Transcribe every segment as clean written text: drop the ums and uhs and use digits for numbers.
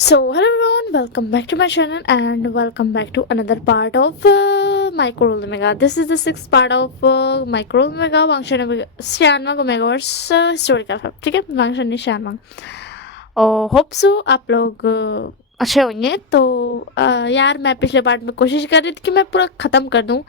Hello everyone, welcome back to my channel and welcome back to another part of Micro Omega. This is the sixth part of Micro Omega, Vangshan Shanmag Omegaverse historical hub. ठीक है, वांगशन श्यानमंग और hope so आप लोग अच्छे होंगे। तो यार मैं पिछले पार्ट में कोशिश कर रही थी कि मैं पूरा ख़त्म कर दूं,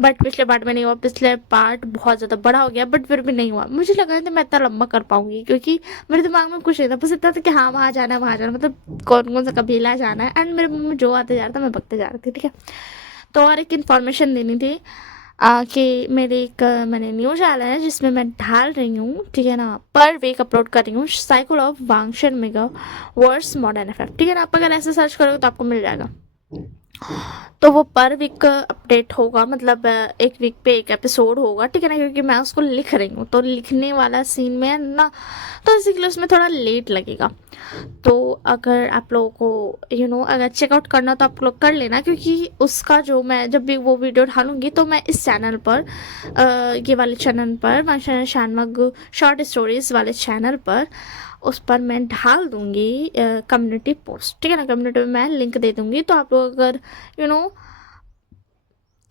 बट पिछले पार्ट में नहीं हुआ। पिछले पार्ट बहुत ज़्यादा बड़ा हो गया, बट फिर भी नहीं हुआ। मुझे लगा था मैं इतना लंबा कर पाऊंगी, क्योंकि मेरे दिमाग में कुछ नहीं था, बस इतना था कि हाँ वहाँ जाना है, वहाँ जाना, मतलब कौन कौन सा कबीला जाना है। एंड मेरे मुंह में जो आते जा रहा था मैं बकते जा रही थी, ठीक है। तो और एक इन्फॉर्मेशन देनी थी कि मेरी एक मैंने न्यूज डाला है जिसमें मैं ढाल रही हूँ, ठीक है ना, पर वीक अपलोड कर रही हूँ साइकिल ऑफ वांगशन मेगा वर्स मॉडर्न इफेक्ट, ठीक है ना। आप अगर ऐसे सर्च करोगे तो आपको मिल जाएगा। तो वो पर वीक अपडेट होगा, मतलब एक वीक पे एक एपिसोड होगा, ठीक है ना, क्योंकि मैं उसको लिख रही हूँ तो लिखने वाला सीन में है ना, तो इसीलिए उसमें थोड़ा लेट लगेगा। तो अगर आप लोगों को अगर चेकआउट करना तो आप लोग कर लेना, क्योंकि उसका जो मैं जब भी वो वीडियो डालूंगी तो मैं इस चैनल पर ये वाले चैनल पर शानमग शॉर्ट स्टोरीज वाले चैनल पर उस पर मैं डाल दूंगी कम्युनिटी पोस्ट, ठीक है ना। कम्युनिटी में मैं लिंक दे दूंगी, तो आप लोग अगर यू नो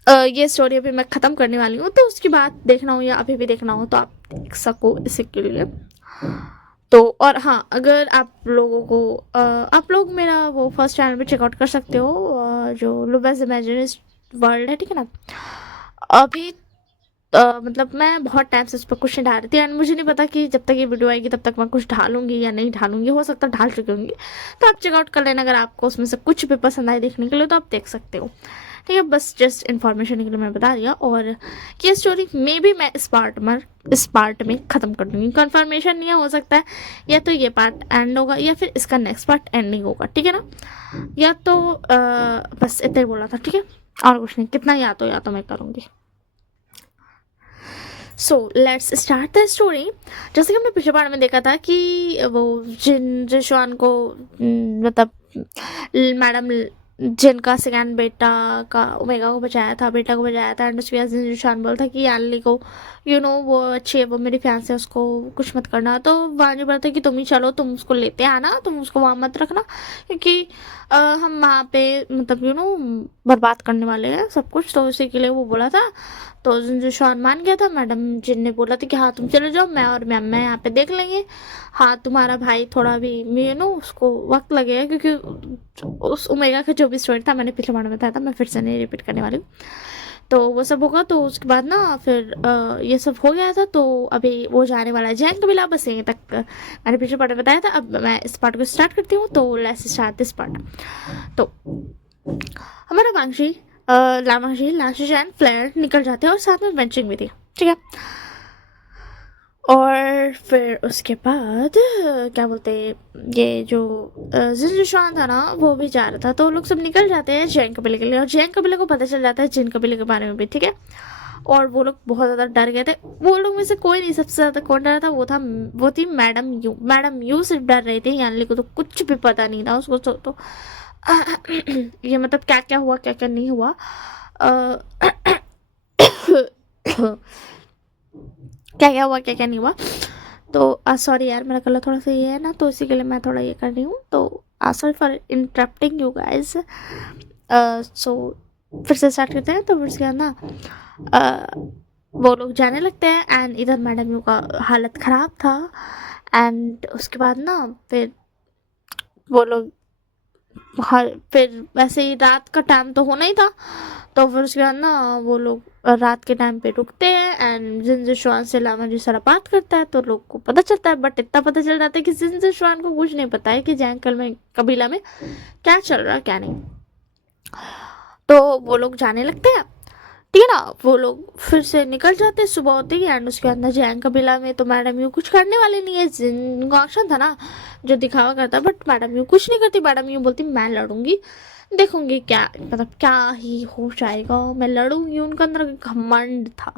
ये स्टोरी अभी मैं ख़त्म करने वाली हूँ तो उसकी बात देखना हो या अभी भी देखना हो तो आप देख सको इसी के लिए। तो और हाँ, अगर आप लोगों को आप लोग मेरा वो फर्स्ट चैनल पे चेकआउट कर सकते हो, जो लुबेस इमेजिनरी वर्ल्ड है, ठीक है ना। अभी मतलब मैं बहुत टाइम से उस पर कुछ नहीं डाल रही थी, एंड मुझे नहीं पता कि जब तक ये वीडियो आएगी तब तक मैं कुछ ढालूंगी या नहीं ढालूंगी, हो सकता है ढाल चुकी होंगी। तो आप चेकआउट कर लेना, अगर आपको उसमें से कुछ भी पसंद आए देखने के लिए तो आप देख सकते हो, ठीक है। बस जस्ट इन्फॉर्मेशन के लिए मैं बता दिया। और ये स्टोरी मे भी मैं इस पार्ट में ख़त्म कर दूंगी, कन्फर्मेशन नहीं है, हो सकता है या तो ये पार्ट एंड होगा या फिर इसका नेक्स्ट पार्ट एंडिंग होगा, ठीक है ना। या तो बस इतना ही बोला था, ठीक है, और कुछ नहीं। कितना या तो मैं करूँगी। So let's start the story. जैसे कि हमने पिछले पार्ट में देखा था कि वो जिन जिशवान को मतलब मैडम जिनका सेकंड बेटा का ओमेगा को बचाया था, बेटा को बचाया था, एंड उसके बाद जिशान बोला था कि यानली को वो अच्छी है, वो मेरी फैंस है, उसको कुछ मत करना। तो वानी बोला था कि तुम ही चलो, तुम उसको लेते आना, तुम उसको वहाँ मत रखना, क्योंकि हम वहाँ पे मतलब बर्बाद करने वाले हैं सब कुछ। तो उसी के लिए वो बोला था। तो जिशान मान गया था। मैडम जिन ने बोला था कि हाँ तुम चले जाओ, मैं और मैम मैं यहाँ पे देख लेंगे। हाँ तुम्हारा भाई थोड़ा भी उसको वक्त लगेगा, क्योंकि उस ओमेगा का जो भी स्टोरी था मैंने पिछले बार में बताया था, मैं फिर से नहीं रिपीट करने वाली हूँ। तो वो सब होगा, तो उसके बाद ना फिर ये सब हो गया था। तो अभी वो जाने वाला है जैन कबीला, बस यहीं तक मैंने पिछले पार्ट में बताया था। अब मैं इस पार्ट को स्टार्ट करती हूँ, तो लेट्स स्टार्ट दिस पार्ट। तो हमारा लामांशी लाशी जैन फ्लेयर निकल जाते हैं और साथ में वेंचिंग भी थी, ठीक है। और फिर उसके बाद क्या बोलते, ये जो जिनजुशान था ना वो भी जा रहा था। तो लोग सब निकल जाते हैं जैन कबीले के लिए, और जैन कबीले को पता चल जाता है जिन कबीले के बारे में भी, ठीक है। और वो लोग बहुत ज़्यादा डर गए थे। वो लोग में से कोई नहीं, सबसे ज़्यादा कौन डरा था, वो थी मैडम यू सिर्फ डर रही थी। यानली को तो कुछ भी पता नहीं था उसको। तो ये मतलब क्या क्या हुआ क्या क्या नहीं हुआ, क्या क्या हुआ क्या क्या नहीं हुआ। तो सॉरी यार, मेरा गला थोड़ा सा ये है ना, तो इसी के लिए मैं थोड़ा ये कर रही हूँ। तो sorry for interrupting you guys. So फिर से स्टार्ट करते हैं। तो फिर उसके बाद ना वो लोग जाने लगते हैं, एंड इधर मैडम यू का हालत ख़राब था। एंड उसके बाद ना फिर वो लोग फिर वैसे ही रात का टाइम तो होना ही था। तो फिर उसके बाद ना वो लोग रात के टाइम पे रुकते हैं, एंड जिनजुशान से लामा जी सारा बात करता है, तो लोग को पता चलता है। बट इतना पता चल जाता है कि जिनजुशान को कुछ नहीं पता है कि जैंकल में कबीला में क्या चल रहा है क्या नहीं। तो वो लोग जाने लगते हैं, ठीक है ना। वो लोग फिर से निकल जाते हैं सुबह होते ही, एंड उसके अंदर जैन कबीला में तो मैडम यू कुछ करने वाले नहीं है। जिनको एक्शन था ना जो दिखावा करता, बट मैडम यू कुछ नहीं करती। मैडम यू बोलती मैं लड़ूंगी, देखूंगी क्या मतलब क्या ही हो जाएगा, मैं लड़ूंगी। उनका अंदर घमंड था,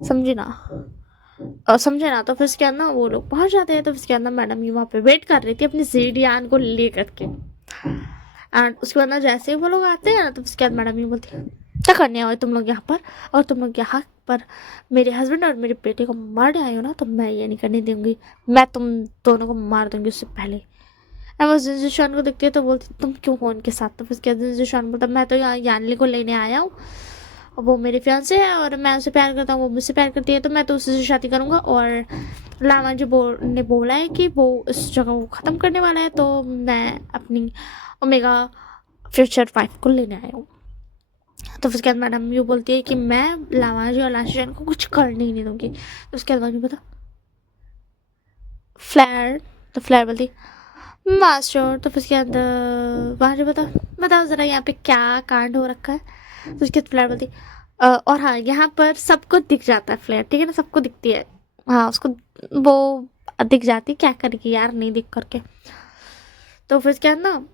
समझे ना। और समझे ना। तो फिर उसके अंदर वो लोग पहुंच जाते हैं। तो उसके अंदर मैडम यू वहाँ पे वेट कर रही थी अपनी सीढ़ियान को ले करके। एंड उसके बाद ना जैसे ही वो लोग आते हैं ना, तो उसके बाद मैडम यू बोलती है क्या करने आए तुम लोग यहाँ पर, और तुम लोग यहाँ पर मेरे हस्बैंड और मेरे बेटे को मारने आए हो ना, तो मैं ये नहीं करने दूंगी, मैं तुम दोनों को मार दूंगी उससे पहले। वो जिनजुशान को देखती है तो बोलती तुम क्यों हो उनके साथ। तो फिर क्या जिनजुशान बोलता मैं तो यहाँ यानली को लेने आया हूँ, वो मेरे फियांसे है और मैं उससे प्यार करता हूँ, वो मुझसे प्यार करती है, तो मैं तो उसी से शादी करूँगा। और लामा जो ने बोला है कि वो इस जगह को ख़त्म करने वाला है, तो मैं अपनी ओमेगा फ्यूचर वाइफ को लेने आया हूँ। तो उसके बाद मैडम यू बोलती है कि मैं लामाजी और लाशीजान को कुछ करने ही नहीं दूंगी। तो उसके बाद बता फ्लैर, तो फ्लैर बोलती मास्टर। तो फिर उसके बाद वहाँ जो बताओ ज़रा यहाँ पे क्या कांड हो रखा है। तो उसके बाद फ्लैर बोलती और हाँ यहाँ पर सबको दिख जाता है फ्लैर, ठीक है ना, सबको दिखती है, हाँ उसको वो दिख जाती, क्या करेगी यार नहीं दिख करके। तो फिर उसके बाद ना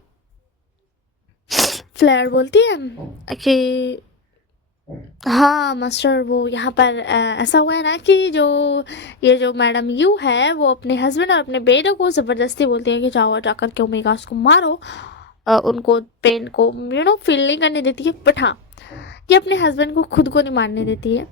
फ्लैर बोलती है कि हाँ मास्टर वो यहाँ पर ऐसा हुआ है ना कि ये जो मैडम यू है वो अपने हस्बैंड और अपने बेटे को ज़बरदस्ती बोलती है कि जाओ जाकर के ओमेगास को मारो, उनको पेन को फील नहीं करने देती है। बट हाँ ये अपने हस्बैंड को खुद को नहीं मारने देती है।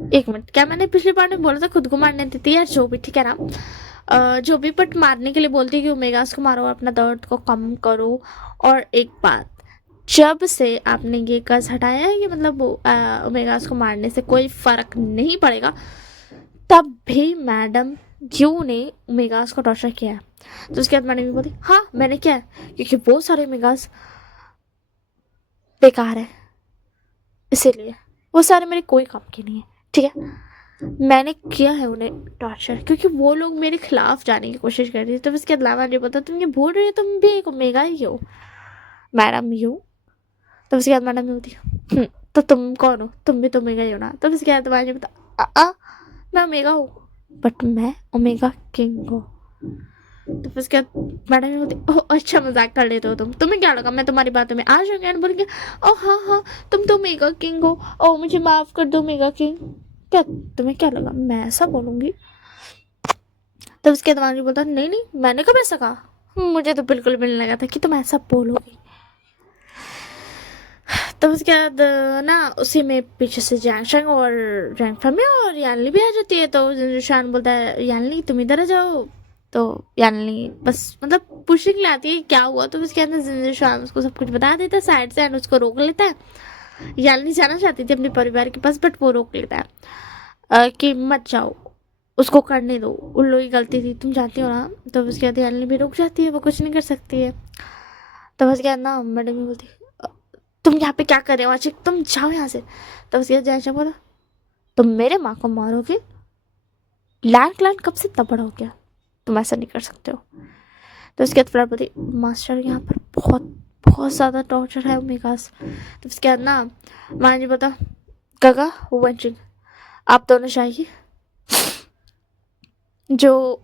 एक मिनट, क्या मैंने पिछले पार्ट में बोला था खुद को मारने देती है, जो भी ठीक है ना, जो भी, बट मारने के लिए बोलती है कि ओमेगास को मारो और अपना दर्द को कम करो। और एक बात, जब से आपने ये कर्ज हटाया है कि मतलब ओमेगास को मारने से कोई फर्क नहीं पड़ेगा, तब भी मैडम यू ने ओमेगास को टॉर्चर किया है। तो उसके बाद मैडम यू बोली हाँ मैंने किया है, क्योंकि वो सारे ओमेगास बेकार है, इसीलिए वो सारे मेरे कोई काम के नहीं है, ठीक है। मैंने किया है उन्हें टॉर्चर क्योंकि वो लोग मेरे खिलाफ जाने की कोशिश कर रही थी। तो उसके अलावा नहीं पता तुम ये बोल रही हो, तुम भी एक ओमेगा ही हो मैडम यू। तो उसके बाद मैडम यू होती तो तुम कौन हो, तुम भी तो ओमेगा ही हो ना। तो उसके बाद मैंने बता मैं ओमेगा हूँ, बट मैं ओमेगा किंग हूँ। तो फिर उसके बाद मैडम ये बोलती ओह अच्छा मजाक कर लेते हो तुम, तुम्हें क्या लगा मैं तुम्हारी बातों में आ जाऊंगी एंड बोलेंगे ओह हाँ हाँ तुम तो ओमेगा किंग हो, ओह मुझे माफ कर दो ओमेगा किंग। क्या तुम्हें क्या लगा मैं ऐसा बोलूंगी। तब उसके बाद बोलता नहीं नहीं मैंने कब ऐसा कहा, मुझे तो बिल्कुल भी नहीं लगा था कि तुम ऐसा बोलोगी। तब उसके बाद ना उसी में पीछे से जैंगशंग और जैंगफमी और यानली भी आ जाती है। तो जिनजुशान बोलता है यानली तुम इधर आ जाओ। तो यानली बस मतलब पूछने के लिए आती है क्या हुआ। तो उसके अंदर जिनजुशान उसको सब कुछ बता देता है साइड से एंड उसको रोक लेता है। यानली जाना चाहती थी अपने परिवार के पास बट वो रोक लेता है कि मत जाओ, उसको करने दो, उन लोगों की गलती थी तुम जानती हो ना। तो उसके बाद यानली भी रुक जाती है, वो कुछ नहीं कर सकती है। तो उसके बाद ना मैडम भी बोलती तुम यहाँ पे क्या कर रहे हो आशिक, तुम जाओ यहाँ से। तो उसके बाद जैसा बोला तुम मेरे माँ को मारोगे, लैंड क्लैंड कब से तबड़ हो गया, तुम ऐसा नहीं कर सकते हो। तो उसके बाद फ्लैट बोलती मास्टर यहाँ पर बहुत बहुत ज़्यादा टॉर्चर है ओमेगास। तो उसके बाद ना मान जी बता गगा वेंचिंग आप दोनों चाहिए। जो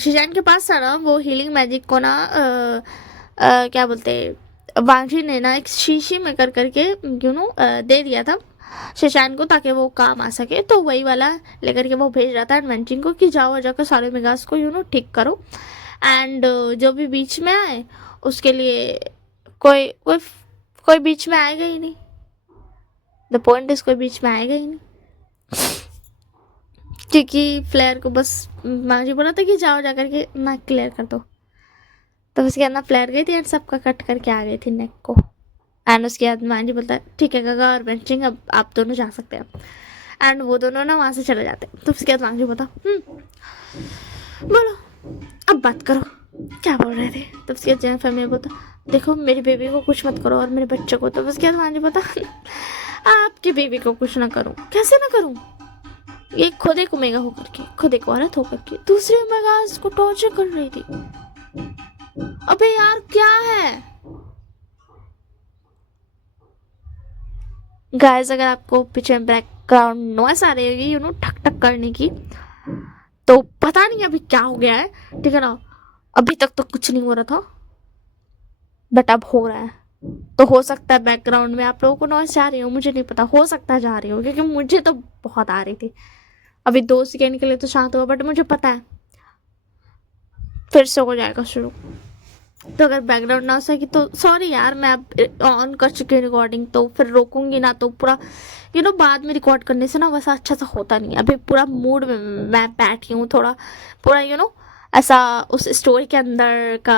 शिजान के पास था ना वो हीलिंग मैजिक को ना क्या बोलते वांगजी ने ना एक शीशी में कर करके दे दिया था शिशान को ताकि वो काम आ सके। तो वही वाला लेकर के वो भेज रहा था एडवेंचिंग को कि जाओ जाकर सारे मेगास को ठीक करो एंड जो भी बीच में आए उसके लिए कोई कोई कोई बीच में आएगा ही नहीं। द पॉइंट इज कोई बीच में आएगा ही नहीं क्योंकि फ्लेयर को बस मांझी बोला था कि जाओ जाकर के ना क्लियर कर दो। तो उसके बाद ना फ्लेयर गई थी एंड सबका कट करके आ गई थी नेक को। एंड उसके बाद मांझी बोलता है ठीक है गगा और बेंचिंग अब आप दोनों जा सकते हैं एंड वो दोनों ना वहाँ से चले जाते हैं। तो उसके बाद मांझी बोलता बोलो अब बात करो क्या बोल रहे थे। तो उसके बाद जैन फैमिली बोलता देखो मेरी बेबी को कुछ मत करो और मेरे बच्चे को। तो उसके बाद मांझी बोलता आपकी बेबी को कुछ ना करूँ, कैसे ना करूँ, ये खुद एक ओमेगा होकर के, खुद एक औरत होकर के दूसरे ओमेगास को टॉर्चर कर रही थी। अबे यार क्या है गाइस, अगर आपको पीछे बैकग्राउंड नॉइस आ रही होगी ठक ठक करने की तो पता नहीं अभी क्या हो गया है, ठीक है ना। अभी तक तो कुछ नहीं हो रहा था बट अब हो रहा है। तो हो सकता है बैकग्राउंड में आप लोगों को नॉइस जा रही हो, मुझे नहीं पता, हो सकता है जा रही हो क्योंकि मुझे तो बहुत आ रही थी। अभी 2 सेकेंड के लिए तो शांत हुआ बट मुझे पता है फिर से हो जाएगा शुरू। तो अगर बैकग्राउंड ना सही तो सॉरी यार, मैं अब ऑन कर चुकी हूँ रिकॉर्डिंग तो फिर रोकूंगी ना तो पूरा बाद में रिकॉर्ड करने से ना वैसा अच्छा सा होता नहीं। अभी पूरा मूड में मैं बैठी हूँ, थोड़ा पूरा ऐसा उस स्टोरी के अंदर का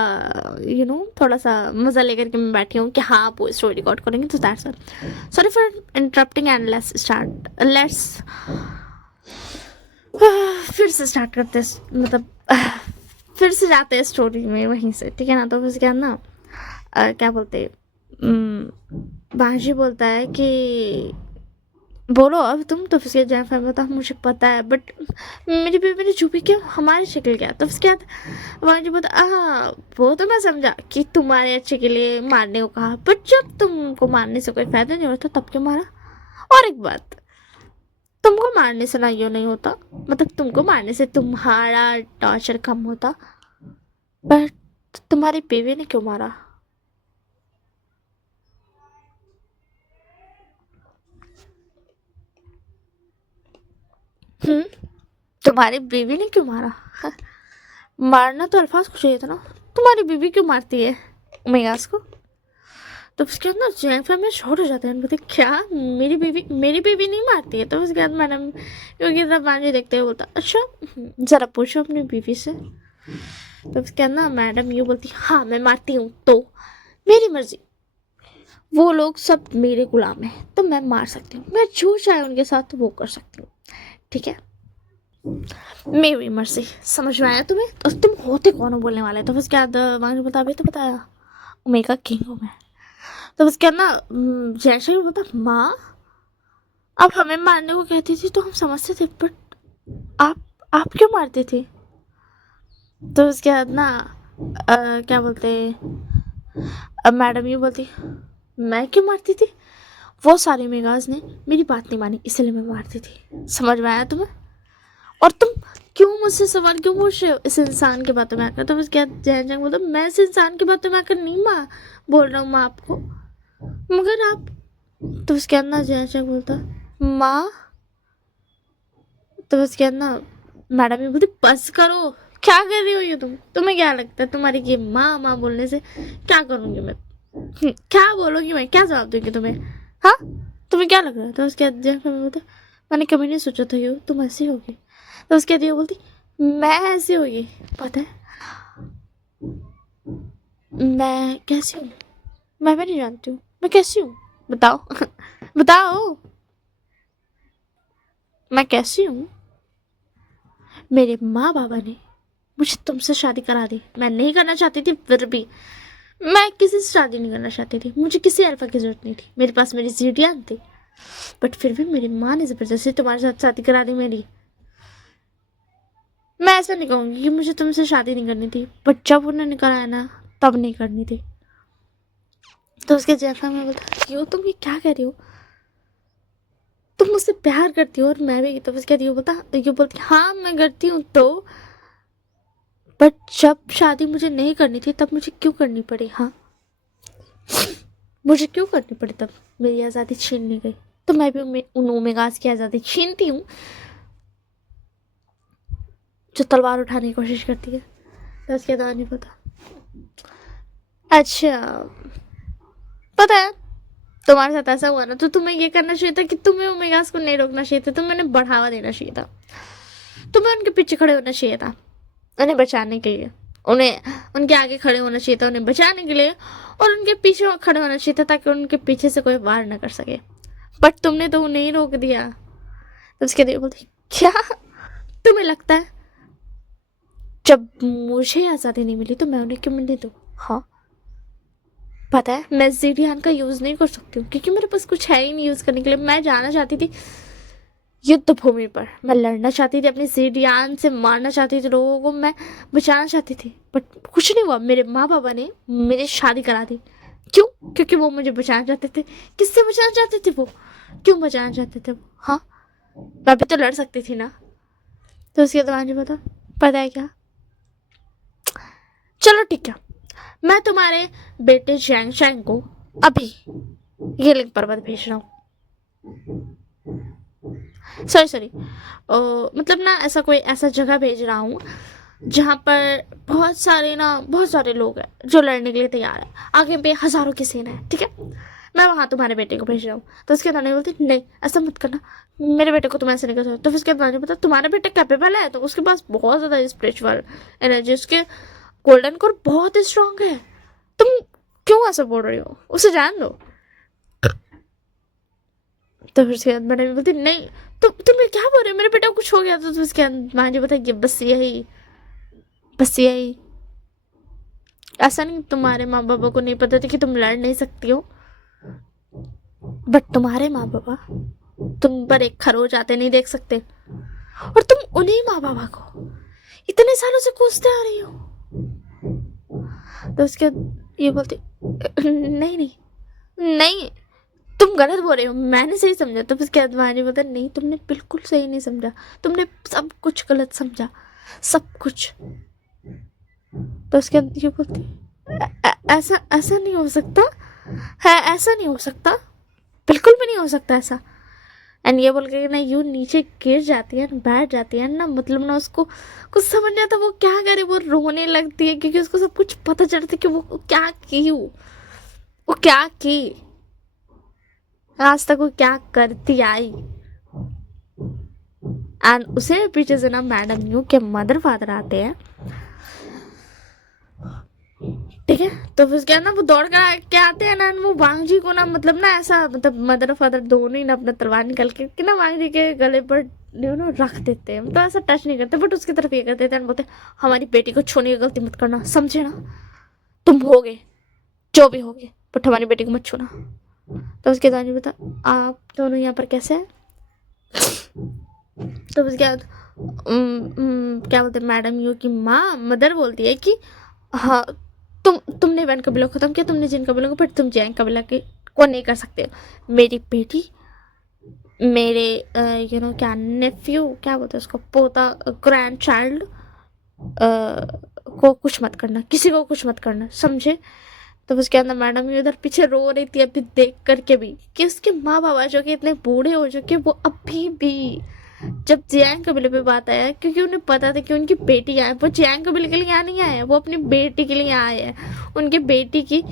थोड़ा सा मज़ा लेकर के मैं बैठी हूँ कि हाँ आप वो स्टोरी रिकॉर्ड करेंगे, तो that's all. Sorry for interrupting and let's फिर से स्टार्ट करते हैं, मतलब फिर से जाते हैं स्टोरी में वहीं से, ठीक है ना। तो उसके बाद ना क्या बोलते, बांशी बोलता है कि बोलो अब तुम। तो उसके जैन फैम बोलता मुझे पता है, बट मेरी बेबी ने छुपी क्यों, हमारी शक्ल क्या। तो उसके बाद बांशी बोलता वो तो मैं समझा कि तुम्हारे अच्छे के लिए मारने को कहा, बट जब तुमको मारने से कोई फायदा नहीं होता तब क्यों मारा। और एक बात, तुमको मारने से ना यो नहीं होता, मतलब तुमको मारने से तुम्हारा टॉर्चर कम होता, बट तुम्हारी बेबी ने क्यों मारा। तुम्हारी बीवी ने क्यों मारा। मारना तो अल्फाज को चाहिए था ना, तुम्हारी बीवी क्यों मारती है ओमेगास को। तो उसके बाद ना जैन फैमिली शॉर्ट हो जाते हैं, बोलते क्या मेरी बीवी नहीं मारती है। तो उसके बाद मैडम क्योंकि तब मांझी देखते हुए बोलता अच्छा ज़रा पूछो अपनी बीवी से। तो उसके बाद ना मैडम ये बोलती हाँ मैं मारती हूँ, तो मेरी मर्जी, वो लोग सब मेरे गुलाम हैं तो मैं मार सकती हूँ, मैं जो चाहे उनके साथ तो वो कर सकती हूँ, ठीक है, मेरी मर्जी। समझ में आया तुम्हें। तो तुम होते कौन हो बोलने वाले। तो उसके बाद मांझी बोलता अभी तो बताया ओमेगा किंग हूँ मैं। तो उसके बाद ना जैसे बोलता माँ अब हमें मारने को कहती थी तो हम समझते थे, बट आप क्यों मारती थी। तो उसके बाद ना क्या बोलते, अब मैडम ये बोलती मैं क्यों मारती थी, वो सारी मेगाज ने मेरी बात नहीं मानी इसलिए मैं मारती थी। समझ में आया तुम्हें। और तुम क्यों मुझसे सवाल क्यों पूछ रहे हो इस इंसान के बातों में आकर। तो क्या जैन जंग बोलता मैं इस इंसान की बातों में आकर नहीं माँ बोल रहा हूँ माँ आपको, मगर आप। तो उसके अंदर जैन जंग बोलता माँ। तो उसके अंदर मैडम ये बोलती बस करो, क्या कर रही हो ये तुम्हें क्या लगता है तुम्हारी ये माँ माँ बोलने से क्या करूँगी मैं, क्या बोलूँगी मैं, क्या जवाब दूँगी तुम्हें, हाँ तुम्हें क्या लग रहा है। तो उसके बाद जैन फैमिली बोलता मैंने कभी नहीं सोचा था ये तुम ऐसी होगी। तो उसके बाद ये बोलती मैं ऐसी होगी, पता है मैं कैसी हूँ, मैं भी नहीं जानती हूँ मैं कैसी हूँ, बताओ बताओ मैं कैसी हूँ। मेरे माँ बाबा ने मुझे तुमसे शादी करा दी, मैं नहीं करना चाहती थी, फिर भी मैं किसी से शादी नहीं करना चाहती थी, मुझे किसी अल्फा की जरूरत नहीं थी, मेरे पास मेरी जीडियान थी, बट फिर भी मेरी माँ ने जबरदस्ती तुम्हारे साथ शादी करा दी मेरी। मैं ऐसा नहीं कहूँगी कि मुझे तुमसे शादी नहीं करनी थी, बट जब उन्होंने कराया ना तब नहीं करनी थी। तो उसके जैसा मैं बोलता क्यों तुम ये क्या कह रही हो, तुम मुझसे प्यार करती हो और मैं भी। तो उसके बाद ये बोलती हाँ मैं करती हूँ, तो बट जब शादी मुझे नहीं करनी थी तब मुझे क्यों करनी पड़ी, हाँ मुझे क्यों करनी पड़ी, तब मेरी आज़ादी छीन ली गई, तो मैं भी उन ओमेगास की आज़ादी छीनती हूँ जो तलवार उठाने की कोशिश करती है। तो उसके बाद नहीं पता, अच्छा पता है तुम्हारे साथ ऐसा हुआ ना, तो तुम्हें ये करना चाहिए था कि तुम्हें ओमेगास को नहीं रोकना चाहिए था, तुम्हें उन्हें बढ़ावा देना चाहिए था, तुम्हें उनके पीछे खड़े होना चाहिए था उन्हें बचाने के लिए, उन्हें उनके आगे खड़े होना चाहिए था उन्हें बचाने के लिए, और उनके पीछे खड़े होना चाहिए था ताकि उनके पीछे से कोई वार न कर सके, बट तुमने तो उन्हें ही रोक दिया। तो उसके लिए बोलती क्या तुम्हें लगता है जब मुझे आज़ादी नहीं मिली तो मैं उन्हें क्यों मिलने दूँ, हाँ पता है मैं जीडियान का यूज़ नहीं कर सकती हूँ क्योंकि मेरे पास कुछ है ही नहीं यूज़ करने के लिए। मैं जाना चाहती थी युद्ध भूमि पर, मैं लड़ना चाहती थी अपनी जीडियान से, मारना चाहती थी लोगों को, मैं बचाना चाहती थी, बट कुछ नहीं हुआ। मेरे माँ बाबा ने मेरी शादी करा दी, क्यों, क्योंकि वो मुझे बचाना चाहते थे। किससे बचाना चाहते थे वो, क्यों बचाना चाहते थे वो, हाँ मैं भी तो लड़ सकती थी ना। तो उसके बाद मुझे पता है क्या, चलो ठीक है मैं तुम्हारे बेटे शैंग शैंग को अभी ये लिंक पर मत भेज रहा हूँ, सॉरी मतलब ना ऐसा कोई ऐसा जगह भेज रहा हूँ जहाँ पर बहुत सारे लोग हैं जो लड़ने के लिए तैयार है, आगे पे हज़ारों की सेना है, ठीक है मैं वहाँ तुम्हारे बेटे को भेज रहा हूँ। तो उसके बाद बोलती नहीं ऐसा मत करना, मेरे बेटे को तुम ऐसे नहीं कर सकते। तो फिर उसके बाद पता तुम्हारा बेटा कैपेबल है, तो उसके पास बहुत ज़्यादा स्पिरिचुअल एनर्जी, उसके गोल्डन कोर बहुत स्ट्रांग है, तुम क्यों ऐसा बोल रही हो, उसे जान दो। तो फिर उसके बाद मैडम बोलती नहीं तुम क्या बोल रहे हो, मेरे बेटे को कुछ हो गया। तो उसके बाद माँ जी बताइए बस यही ऐसा नहीं, तुम्हारे माँ बाबा को नहीं पता था कि तुम लड़ नहीं सकती हो, बट तुम्हारे माँ बाबा तुम पर एक खरोच आते नहीं देख सकते, और तुम उन्हीं माँ बाबा को इतने सालों से कोसते आ रही हो। तो उसके ये बोलती नहीं तुम गलत बोल रहे हो, मैंने सही समझा। तो उसके बाद माँ जी बोलते नहीं तुमने बिल्कुल सही नहीं समझा, तुमने सब कुछ गलत समझा, सब कुछ। तो उसके बाद ये बोलती ऐसा नहीं हो सकता है, ऐसा नहीं हो सकता, बिल्कुल भी नहीं हो सकता ऐसा। एंड ये बोल के ना यूँ नीचे गिर जाती है, बैठ जाती है ना, मतलब ना उसको कुछ समझ नहीं आता वो क्या करे, वो रोने लगती है क्योंकि उसको सब कुछ पता चलता है कि वो क्या की आज तक वो क्या करती आई। एंड उसे पीछे से ना मैडम यू के मदर फादर आते हैं, ठीक है। तो फिर क्या ना वो दौड़ कर के आते हैं ना, वो वांग जी को ना मतलब ना ऐसा, मतलब मदर फादर दोनों ही ना अपना तलवार निकल के ना वांग जी के गले पर रख देते हैं, मतलब ऐसा टच नहीं करते, बट उसकी तरफ ये कर देते हैं, बोलते हमारी बेटी को छूने की गलती मत करना, समझे ना, तुम होगे जो भी होगे, बट हमारी बेटी को मत छूना। तो उसके बाद बता आप दोनों यहाँ पर कैसे हैं। तो उसके बाद क्या बोलते हैं मैडम यू की माँ मदर बोलती है कि हाँ तुमने वन कबीला खत्म किया, तुमने जिन कबीलों को, पर तुम जैन कबीला के को नहीं कर सकते। मेरी बेटी, मेरे क्या नेफ्यू, क्या बोलते हैं उसको, पोता, ग्रैंड चाइल्ड को कुछ मत करना, किसी को कुछ मत करना, समझे। तो उसके अंदर मैडम ये उधर पीछे रो रही थी अभी देख करके भी कि उसके माँ बाबा जो कि इतने बूढ़े हो चुके, वो अभी भी जब जियांग कबीले पे बात आया, क्योंकि उन्हें पता था कि उनकी बेटी आए, वो जियांग कबीले के लिए यहाँ नहीं आए, वो अपनी बेटी के लिए यहाँ आए हैं, उनकी बेटी की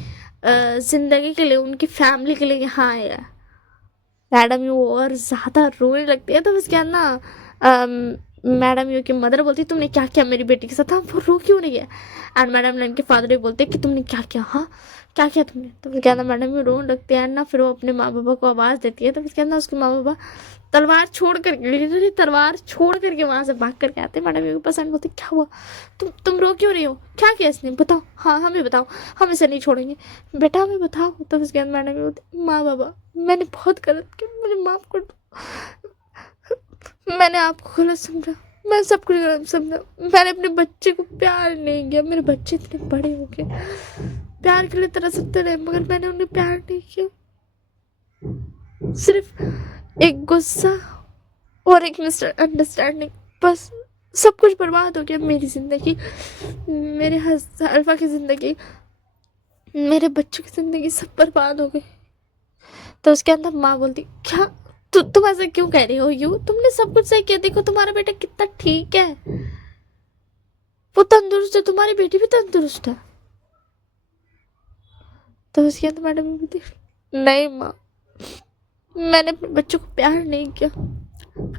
जिंदगी के लिए, उनकी फैमिली के लिए यहाँ आए हैं। मैडम यू और ज़्यादा रोने लगती है। तो उसके बाद ना मैडम यू की मदर बोलती तुमने क्या किया मेरी बेटी के साथ, हाँ वो रो क्यों नहीं है। एंड मैडम ने उनके फादर भी बोलते कि तुमने क्या किया, हाँ क्या किया तुमने। तो फिर क्या ना मैडम यू रोने लगती है ना, फिर वो अपने माँ बाबा को आवाज़ देती है। तो फिर क्या ना उसके माँ बाबा तलवार छोड़ कर तलवार छोड़ करके वहाँ से भाग करके आते। मैडम यू पसंद बोलती क्या हुआ, तुम रो क्यों रही हो, क्या किया इसने, बताओ, हाँ हमें बताओ, हम इसे नहीं छोड़ेंगे, बेटा हमें बताओ। तो उसके बाद मैडम यू बोलती माँ बाबा मैंने बहुत गलत किया, मुझे माफ़ कर दो, मैंने आपको गलत समझा, मैं सब कुछ गलत समझा, मैंने अपने बच्चे को प्यार नहीं किया, मेरे बच्चे इतने बड़े हो गए, प्यार के लिए तरसते रहे, मगर मैंने उन्हें प्यार नहीं किया, सिर्फ एक गुस्सा और एक मिसअंडरस्टैंडिंग, बस सब कुछ बर्बाद हो गया, मेरी ज़िंदगी, मेरे अल्फा की ज़िंदगी, मेरे बच्चों की ज़िंदगी सब बर्बाद हो गई। तो उसके अंदर माँ बोलती क्या तुम ऐसा क्यों कह रही हो यू, तुमने सब कुछ सही किया, देखो तुम्हारा बेटा कितना ठीक है, वो तंदुरुस्त है, तुम्हारी बेटी भी तंदुरुस्त है। तो उसके अंदर मैडम बोलती नहीं माँ, मैंने अपने बच्चों को प्यार नहीं किया,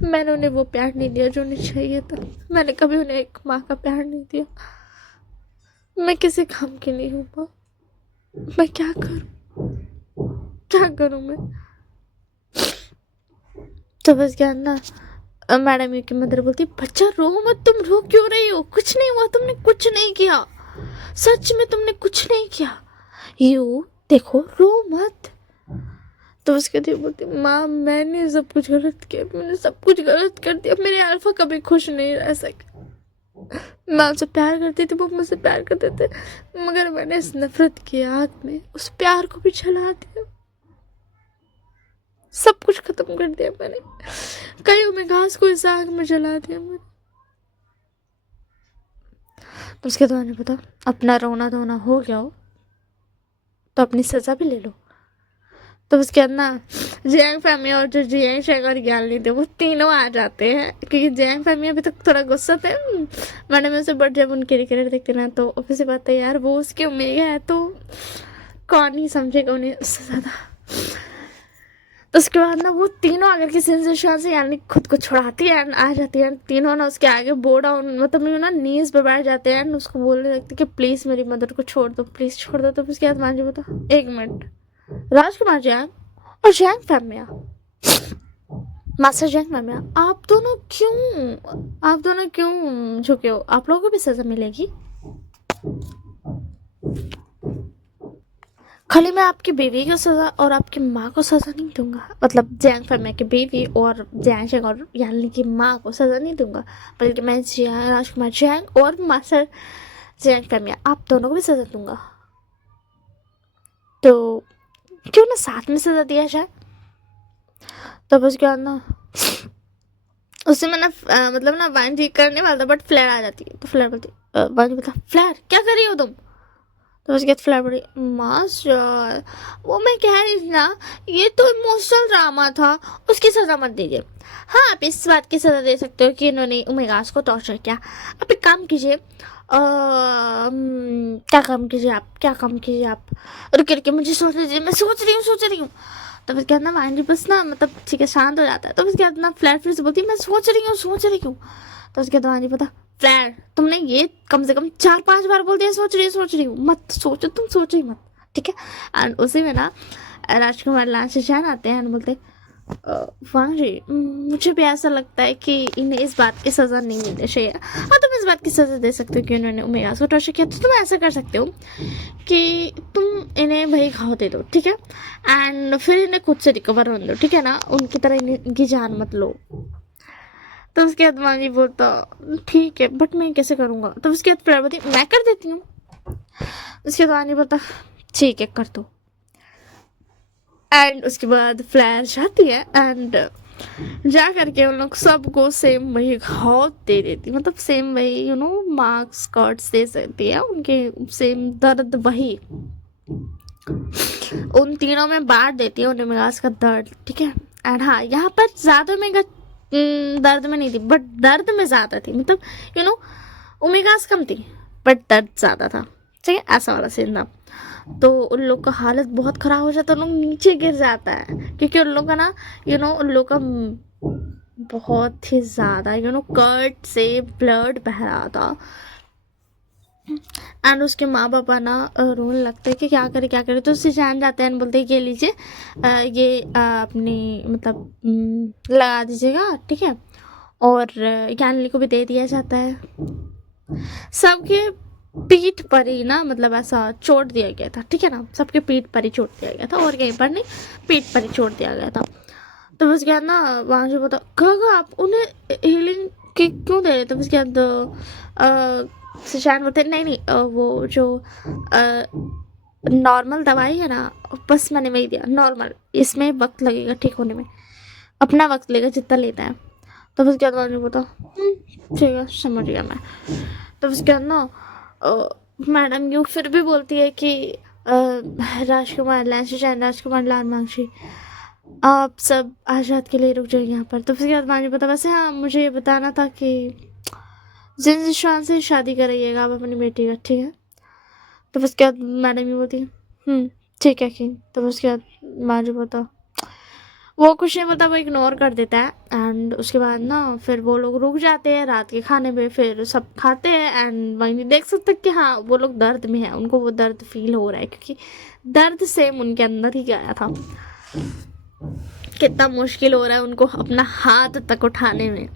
मैंने उन्हें वो प्यार नहीं दिया जो उन्हें चाहिए था, मैंने कभी उन्हें एक माँ का प्यार नहीं दिया, मैं किसी काम की नहीं हूँ माँ, मैं क्या करूँ मैं। तो बस क्या ना मैडम यू की मदर बोलती बच्चा रो मत, तुम रो क्यों रही हो, कुछ नहीं हुआ, तुमने कुछ नहीं किया, सच में तुमने कुछ नहीं किया, यू देखो रो मत। तो उसके बाद बोलती माँ मैंने सब कुछ गलत किया, मैंने सब कुछ गलत कर दिया, मेरे अल्फा कभी खुश नहीं रह सके, मैं उनसे प्यार करती थी, वो मुझसे प्यार करते थे, मगर मैंने इस नफरत की आग में उस प्यार को भी जला दिया, सब कुछ खत्म कर दिया मैंने, कईयों में घास को इस आग में जला दिया मैंने। तो उसके बाद ने पता अपना रोना धोना हो गया हो तो अपनी सजा भी ले लो। तो उसके बाद ना जियांग फैमिली और जो जियांग शेंग और ग्याली थे वो तीनों आ जाते हैं, क्योंकि जियांग फैमिली अभी तक थोड़ा गुस्सा थे मैडम से, बट जब उनके रिकरेट देखते ना तो ऑब्वियसली बात है यार वो उसकी उम्मीद है, तो कौन ही समझेगा उन्हें उससे ज़्यादा। तो उसके बाद ना वो तीनों आकर के जिनजुशान से यानी खुद को छुड़ाती है एंड आ जाती है। तीनों ना उसके आगे बो डाउन मतलब ना नीज पे बैठ जाते हैं एंड उसको बोलने लगती कि प्लीज़ मेरी मदर को छोड़ दो, प्लीज़ छोड़ दो। तो उसके बाद मांझी बता, एक मिनट, राजकुमार जैंग और जैंग फैमिया, मास्टर जैंग फैमिया, आप दोनों क्यों झुके हो? आप लोगों को भी सजा मिलेगी। खाली मैं आपकी बीवी को सजा और आपकी माँ को सजा नहीं दूंगा, मतलब जैंग फैमिया की बीवी और जैंग शेंग और यानी कि माँ को सजा नहीं दूंगा, बल्कि मैं राजकुमार जैंग और मास्टर जैंग फैमिया आप दोनों को भी सजा दूंगा। तो क्यों ना साथ में सजा दिया जाए। तो बस क्या ना उससे मैं ना मतलब ना वाइन ठीक करने वाला था बट फ्लेयर आ जाती है। तो फ्लेयर बोलती वाइन बोलता, फ्लेयर क्या कर रही हो तुम? तो उसके बाद फ्लेयर बोली, मास्टर वो मैं कह रही थी ना, ये तो इमोशनल ड्रामा था, उसकी सजा मत दीजिए। हाँ आप इस बात की सजा दे सकते हो कि इन्होंने ओमेगास को टॉर्चर किया। आप एक काम कीजिए, क्या काम कीजिए आप? रुक रुके मुझे सोचने दीजिए, मैं सोच रही हूँ। तो फिर क्या ना माइंड बस ना मतलब ठीक है शांत हो जाता है। तो फिर क्या ना फ्लैट फिर से बोलती है, मैं सोच रही हूँ। तो उसके बाद माइंड पता, फ्लैट तुमने ये कम से कम 4-5 बार बोल दिया सोच रही हूँ, मत सोचो, तुम सोचो ही मत, ठीक है। एंड उसी में ना राजकुमार लांच जान आते हैं एंड बोलते, वांग जी मुझे भी ऐसा लगता है कि इन्हें इस बात की सज़ा नहीं मिलनी चाहिए। हाँ तुम इस बात की सज़ा दे सकते हो कि उन्होंने ओमेगा को टॉर्चर किया। तो तुम ऐसा कर सकते हो कि तुम इन्हें भाई घाव दे दो, ठीक है, एंड फिर इन्हें खुद से रिकवर होने दो, ठीक है ना, उनकी तरह इनकी जान मत लो। तो उसके बाद मांझी बोलता, ठीक है बट मैं कैसे करूँगा? तो उसके बाद प्रभावती, मैं कर देती हूँ। उसके बाद मांझी बोलता, ठीक है कर दो। एंड उसके बाद फ्लैर जाती है एंड जा करके उन लोग सबको सेम वही घाव दे देती, मतलब सेम वही मार्क्स कार्ड्स दे सकती है, उनके सेम दर्द वही उन तीनों में बांट देती है ओमेगास का दर्द, ठीक है। एंड हाँ यहाँ पर ज़्यादा ओमेगा दर्द में नहीं थी बट दर्द में ज़्यादा थी, मतलब ओमेगास कम थी बट दर्द ज़्यादा था, ठीक है, ऐसा वाला सीन था। तो उन लोग का हालत बहुत ख़राब हो जाता है, उन लोग नीचे गिर जाता है क्योंकि उन लोग का ना उन लोग का बहुत ही ज़्यादा कर्ट से ब्लड बह रहा था। एंड उसके माँ पापा ना रोने लगते हैं कि क्या करे। तो उससे जान जाते हैं बोलते हैं ये लीजिए, ये अपनी मतलब लगा दीजिएगा, ठीक है, और ज्ञानली को भी दे दिया जाता है। सबके पीठ पर ही ना मतलब ऐसा चोट दिया गया था, ठीक है ना, सबके पीठ पर ही चोट दिया गया था और कहीं पर नहीं, पीठ पर ही चोट दिया गया था। तो बस क्या ना वहाँ से बता कहा आप उन्हें हीलिंग के क्यों दे रहे थे? बस क्या सुशांत बोलते नहीं वो जो नॉर्मल दवाई है ना, बस मैंने वही दिया नॉर्मल, इसमें वक्त लगेगा ठीक होने में, अपना वक्त लेगा जितना लेता है। तो बस क्या बोलता ठीक है समझ गया मैं। तो बस क्या ना मैडम यू फिर भी बोलती है कि राजकुमार लाल मांगशी आप सब आज़ाद के लिए रुक जाइए यहाँ पर। तो फिर क्या मुझे पता, वैसे हाँ मुझे ये बताना था कि जिनशान से शादी कराइएगा आप अपनी बेटी का, ठीक है। तो बस क्या मैडम ये बोलती है ठीक है कि। तो बस क्या मुझे बता वो कुछ नहीं बोलता, वो इग्नोर कर देता है। एंड उसके बाद ना फिर वो लोग रुक जाते हैं रात के खाने पे, फिर सब खाते हैं एंड वहीं देख सकते कि हाँ वो लोग दर्द में हैं, उनको वो दर्द फील हो रहा है क्योंकि दर्द सेम उनके अंदर ही गया था। कितना मुश्किल हो रहा है उनको अपना हाथ तक उठाने में।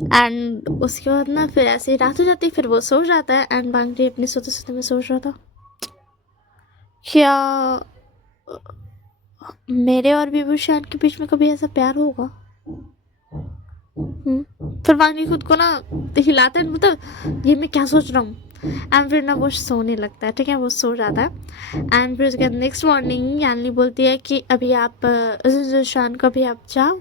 एंड उसके बाद ना फिर ऐसे ही रात हो जाती है, फिर वो सो जाता है एंड बांगड़ी अपने सोते सोते में सोच रहा था क्या मेरे और विभूषण के बीच में कभी ऐसा प्यार होगा। फिर वांगी खुद को ना हिलाता है, मतलब ये मैं क्या सोच रहा हूँ। एंड फिर ना वो सोने लगता है, ठीक है, वो सो जाता है। एंड फिर उसके बाद नेक्स्ट मॉर्निंग यानी बोलती है कि अभी आप शान को भी आप जाओ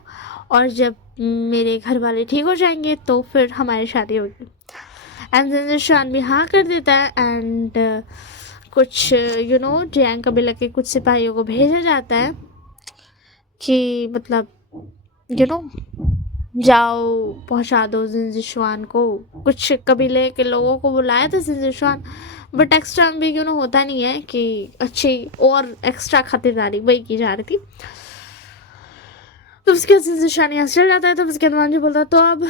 और जब मेरे घर वाले ठीक हो जाएंगे तो फिर हमारी शादी होगी। एंड शान भी हाँ कर देता है एंड कुछ जैंग कबीला के कुछ सिपाहियों को भेजा जाता है कि मतलब जाओ पहुंचा दो जिनजुआन को। कुछ कबीले के लोगों को बुलाया था जिनजुआन, बट एक्स्ट्रा में भी होता नहीं है कि अच्छी और एक्स्ट्रा खातिरदारी वही की जा रही थी। तो उसके बाद जिशान यहाँ चल जाता है। तो उसके बाद मांझी बोलता है तो अब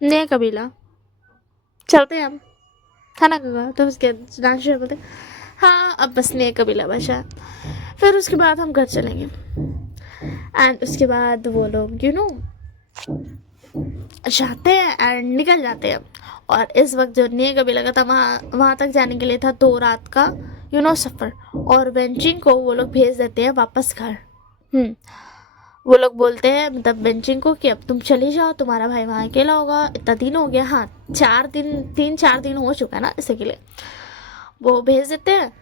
नया कबीला चलते हैं हम, है ना काका। तो उसके नाशिर बोलते हाँ अब बस नया कबीला बचा है, फिर उसके बाद हम घर चलेंगे। एंड उसके बाद वो लोग जाते हैं एंड निकल जाते हैं। और इस वक्त जो नया कबीला का था वहाँ तक जाने के लिए था 2 रात का सफ़र। और वेंचिंग को वो लोग भेज देते हैं वापस घर। वो लोग बोलते हैं मतलब बेंचिंग को कि अब तुम चले जाओ, तुम्हारा भाई वहाँ अकेला होगा, इतना दिन हो गया। हाँ 3-4 दिन हो चुका है ना, इसी के लिए वो भेज देते हैं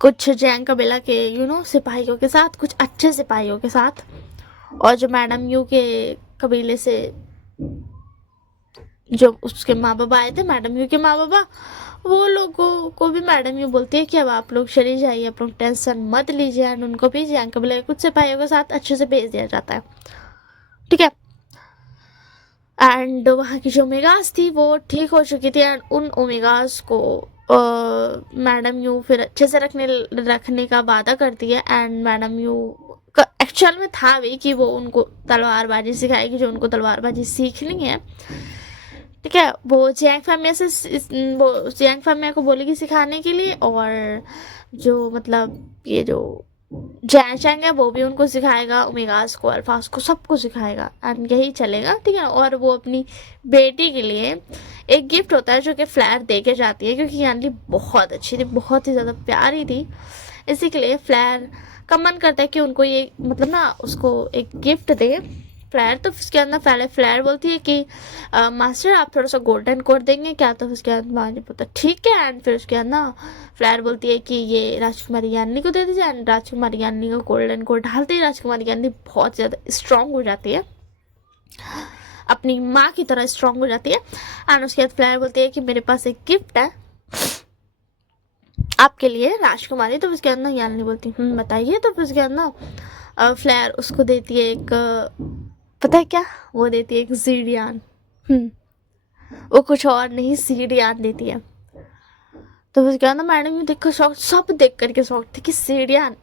कुछ जैंग कबीला के सिपाहियों के साथ, कुछ अच्छे सिपाहियों के साथ। और जो मैडम यू के कबीले से जो उसके माँ बाबा आए थे, मैडम यू के माँ बाबा, वो लोगों को भी मैडम यू बोलती है कि अब आप लोग चले जाइए, आप लोग टेंशन मत लीजिए। एंड उनको भी जैंग कबीले के कुछ सिपाहियों के साथ अच्छे से भेज दिया जाता है, ठीक है। एंड वहाँ की जो ओमेगास थी वो ठीक हो चुकी थी। एंड उन ओमेगास को मैडम यू फिर अच्छे से रखने का वादा करती है। एंड मैडम यू का एक्चुअल में था भी कि वो उनको तलवारबाजी सिखाएगी, जो उनको तलवारबाजी सीखनी है, ठीक है। वो जियांग फैमिया को बोलेगी सिखाने के लिए। और जो मतलब ये जो जैंग है वो भी उनको सिखाएगा, ओमेगास को, अल्फास को, सबको सिखाएगा। एंड यही चलेगा, ठीक है। और वो अपनी बेटी के लिए एक गिफ्ट होता है जो कि फ्लैर दे के जाती है, क्योंकि यानली बहुत अच्छी थी, बहुत ही ज़्यादा प्यारी थी। इसी के लिए फ्लैर का मन करता है कि उनको ये मतलब ना उसको एक गिफ्ट दे फ्लैर। तो उसके अंदर पहले फ्लैर बोलती है कि मास्टर आप थोड़ा सा गोल्डन कोड देंगे क्या। तो उसके अंदर मांझी बोलता ठीक है। एंड फिर उसके अंदर फ्लैर बोलती है कि ये राजकुमारी यानी को दे दीजिए। एंड राजकुमारी यानी को गोल्डन कोड डालते ही राजकुमारी यानी बहुत ज़्यादा स्ट्रांग हो जाती है, अपनी माँ की तरह स्ट्रांग हो जाती है। एंड उसके बाद फ्लैर बोलती है कि मेरे पास एक गिफ्ट है आपके लिए राजकुमारी। तो उसके अंदर यानी बोलती बताइए। तो फिर उसके अंदर फ्लैर उसको देती है एक पता है क्या, वो देती है एक सीढ़ियान। वो कुछ और नहीं सीढ़ियान देती है। तो उसके अंदर मैडम ने देखकर शौक, सब देख करके शौक थे कि सीढ़ियान।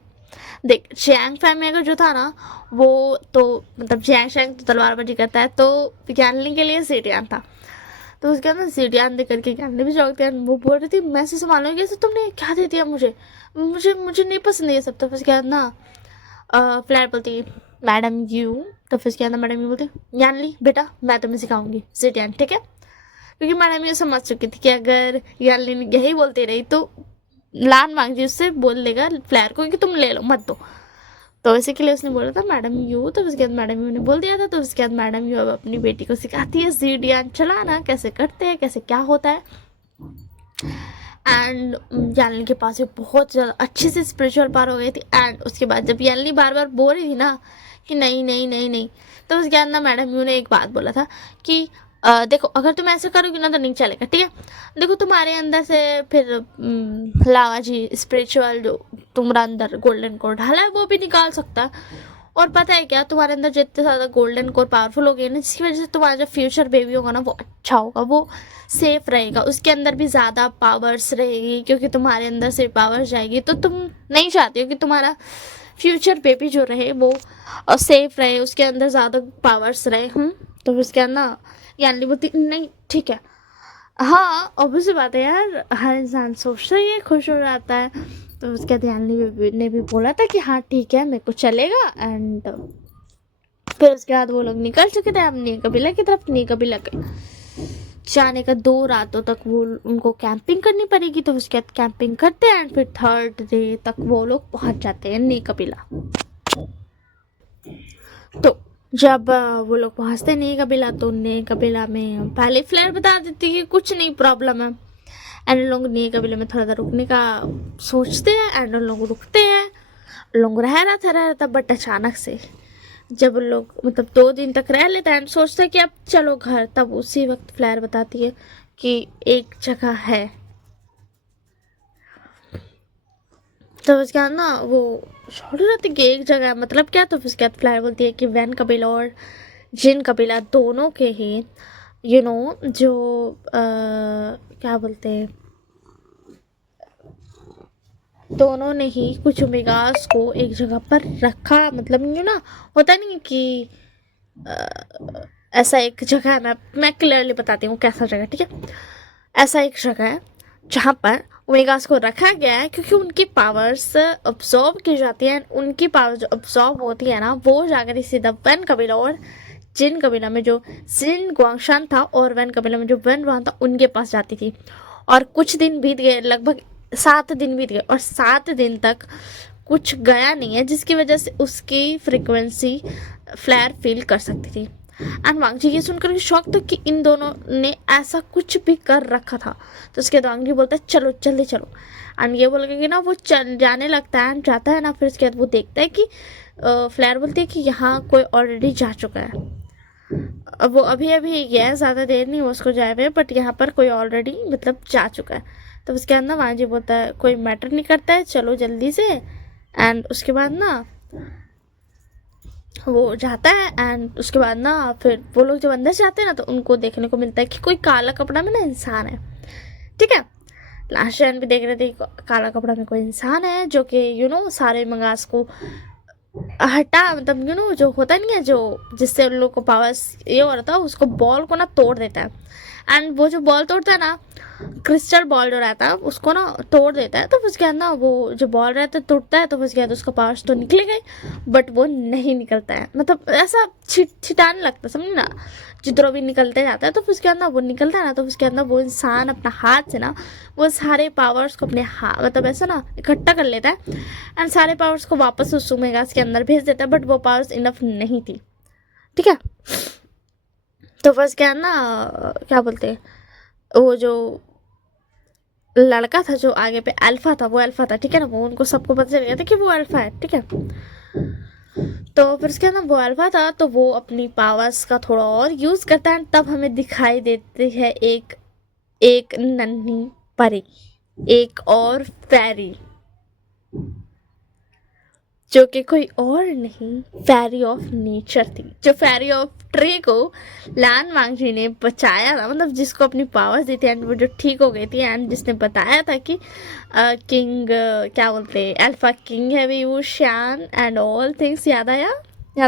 देख जैंग फैमिली का जो था ना वो तो मतलब जैंग तो तलवारबाजी करता है, तो ज्ञानली के लिए सीढ़ियान था। तो उसके अंदर सीढ़ियान देख करके ज्ञानली भी शौक थे। वो बोल रही थी मैं से संभालूंगी, ऐसे तुमने क्या दे दिया मुझे, मुझे नहीं पसंद ये सब। तो उसके बाद ना फ्लैर बोलती मैडम यू। तो फिर उसके अंदर मैडम यू बोलती यानली बेटा मैं तुम्हें सिखाऊंगी सीढ़ियान, ठीक है। क्योंकि मैडम ये समझ चुकी थी कि अगर यानली यही बोलती रही तो लान मांगजी उससे बोल देगा फ्लैर को कि तुम ले लो मत दो। तो इसी के लिए उसने बोला था मैडम यू। तो उसके बाद मैडम यू ने बोल दिया था। तो उसके बाद मैडम यू अब अपनी बेटी को सिखाती है सीढ़ियान चलाना, कैसे करते हैं, कैसे क्या होता है। एंड यानली के पास भी बहुत ज़्यादा अच्छी सी स्पिरिचुअल पावर हो गई थी। एंड उसके बाद जब यानली बार बार बोल रही थी ना कि नहीं नहीं नहीं नहीं, तो उसके अंदर मैडम यू ने एक बात बोला था कि देखो अगर तुम ऐसे करोगी ना तो नहीं चलेगा, ठीक है। देखो तुम्हारे अंदर से फिर लावा जी स्पिरिचुअल जो तुम्हारा अंदर गोल्डन कोर ढाला है वो भी निकाल सकता है। और पता है क्या, तुम्हारे अंदर जितने ज़्यादा गोल्डन कोर पावरफुल हो गए ना, जिसकी वजह से तुम्हारा जो फ्यूचर बेबी होगा ना वो अच्छा होगा, वो सेफ रहेगा, उसके अंदर भी ज़्यादा पावर्स रहेगी। क्योंकि तुम्हारे अंदर से पावर्स जाएगी तो तुम नहीं चाहती हो कि तुम्हारा फ्यूचर बेबी जो रहे वो सेफ रहे, उसके अंदर ज़्यादा पावर्स रहे। तो उसके अंदर यानी बोलती नहीं ठीक है। हाँ ऑब्वियस बात है यार, हर इंसान सोचता ही है, खुश हो जाता है। तो उसके ध्यान ने भी बोला था कि हाँ ठीक है मेरे को चलेगा। एंड फिर उसके बाद वो लोग निकल चुके थे अपनी कबीला की तरफ। नी कबीला के जाने का 2 रातों तक वो उनको कैंपिंग करनी पड़ेगी। तो उसके बाद कैंपिंग करते हैं एंड फिर 3rd डे तक वो लोग पहुंच जाते हैं नी कबीला। तो जब वो लोग पहुंचते नई कबीला तो नई कबीला में पहले फ्लैर बता देती कि कुछ नहीं प्रॉब्लम है। एंड लोग नई कबीले में थोड़ा सा रुकने का सोचते हैं। एंड लोग रुकते हैं, लोग रह रहा था। बट अचानक से जब लोग मतलब 2 दिन तक रह लेते हैं, सोचते हैं कि अब चलो घर, तब उसी वक्त फ्लैर बताती है कि एक जगह है। तो उसके बाद ना वो छोड़ रहती कि एक जगह मतलब क्या। तो उसके बाद फ्लैर बोलती है कि वैन कबीला और जिन कबीला दोनों के ही जो क्या बोलते हैं, दोनों ने ही कुछ ओमेगास को एक जगह पर रखा, मतलब होता नहीं कि ऐसा एक जगह है, मैं क्लियरली बताती हूँ कैसा जगह, ठीक है। ऐसा एक जगह है जहाँ पर ओमेगास को रखा गया है, क्योंकि उनकी पावर्स अब्सॉर्ब की जाती है। उनकी पावर जो अब्सॉर्ब होती है ना, वो जाकर सीधा वन कबीला और जिन कबीला में जो जिन गुआंगशान था और वन कबीला में जो वन रुआन था उनके पास जाती थी। और कुछ दिन बीत गए, लगभग 7 दिन बीत गए, और 7 दिन तक कुछ गया नहीं है, जिसकी वजह से उसकी फ्रिक्वेंसी फ्लेयर फील कर सकती थी। एंड वांगजी ये सुनकर के शौक था कि इन दोनों ने ऐसा कुछ भी कर रखा था। तो उसके बाद वांगजी बोलता है चलो जल्दी चलो। एंड ये बोल के ना वो चल जाने लगता है, एंड जाता है ना, फिर उसके बाद वो देखता है कि फ्लेयर बोलती है कि यहाँ कोई ऑलरेडी जा चुका है। अब वो अभी अभी गया है, ज़्यादा देर नहीं हुआ उसको जाए हुए, बट यहाँ पर कोई ऑलरेडी मतलब जा चुका है। तो उसके अंदर वांगजी बोलता है कोई मैटर नहीं करता है, चलो जल्दी से। एंड उसके बाद ना वो जाता है, एंड उसके बाद ना फिर वो लोग जब अंदर जाते हैं ना, तो उनको देखने को मिलता है कि कोई काला कपड़ा में ना इंसान है, ठीक है। लास्ट टाइम भी देख रहे थे काला कपड़ा में कोई इंसान है जो कि सारे मंगास को हटा, मतलब जो होता नहीं है, जो जिससे उन लोग को पावर्स ये हो रहा था, उसको बॉल को ना तोड़ देता है। एंड वो जो बॉल तोड़ता है ना, क्रिस्टल बॉल जो रहता है उसको ना तोड़ देता है। तो उसके बाद ना वो जो बॉल रहता है टूटता है, तो उसके बाद उसका पावर्स तो निकले गए, बट वो नहीं निकलता है, मतलब ऐसा छिटाने लगता है, समझ ना, जितना भी निकलते जाता है। तो उसके बाद ना वो निकलता है ना, तो उसके अंदर वो इंसान अपना हाथ से ना वो सारे पावर्स को अपने हाथ मतलब ऐसा ना इकट्ठा कर लेता है, एंड सारे पावर्स को वापस उस ओमेगास के अंदर भेज देता है, बट वो पावर्स इनफ नहीं थी, ठीक है। तो बस क्या ना, क्या बोलते हैं, वो जो लड़का था जो आगे पे अल्फा था, वो अल्फा था, ठीक है ना, वो उनको सबको पता चल गया था कि वो अल्फा है, ठीक है। तो फिर उसके ना वो अल्फा था, तो वो अपनी पावर्स का थोड़ा और यूज करता है, तब हमें दिखाई देती है एक एक नन्ही परी, एक और फेरी, जो कि कोई और नहीं, फेरी ऑफ नेचर थी, जो फेरी ऑफ ट्रे को लान वांगजी ने बचाया था, मतलब जिसको अपनी पावर्स दी थी, एंड वो जो ठीक हो गई थी, एंड जिसने बताया था कि किंग क्या बोलते हैं, अल्फा किंग है भी वो शान एंड ऑल थिंग्स। याद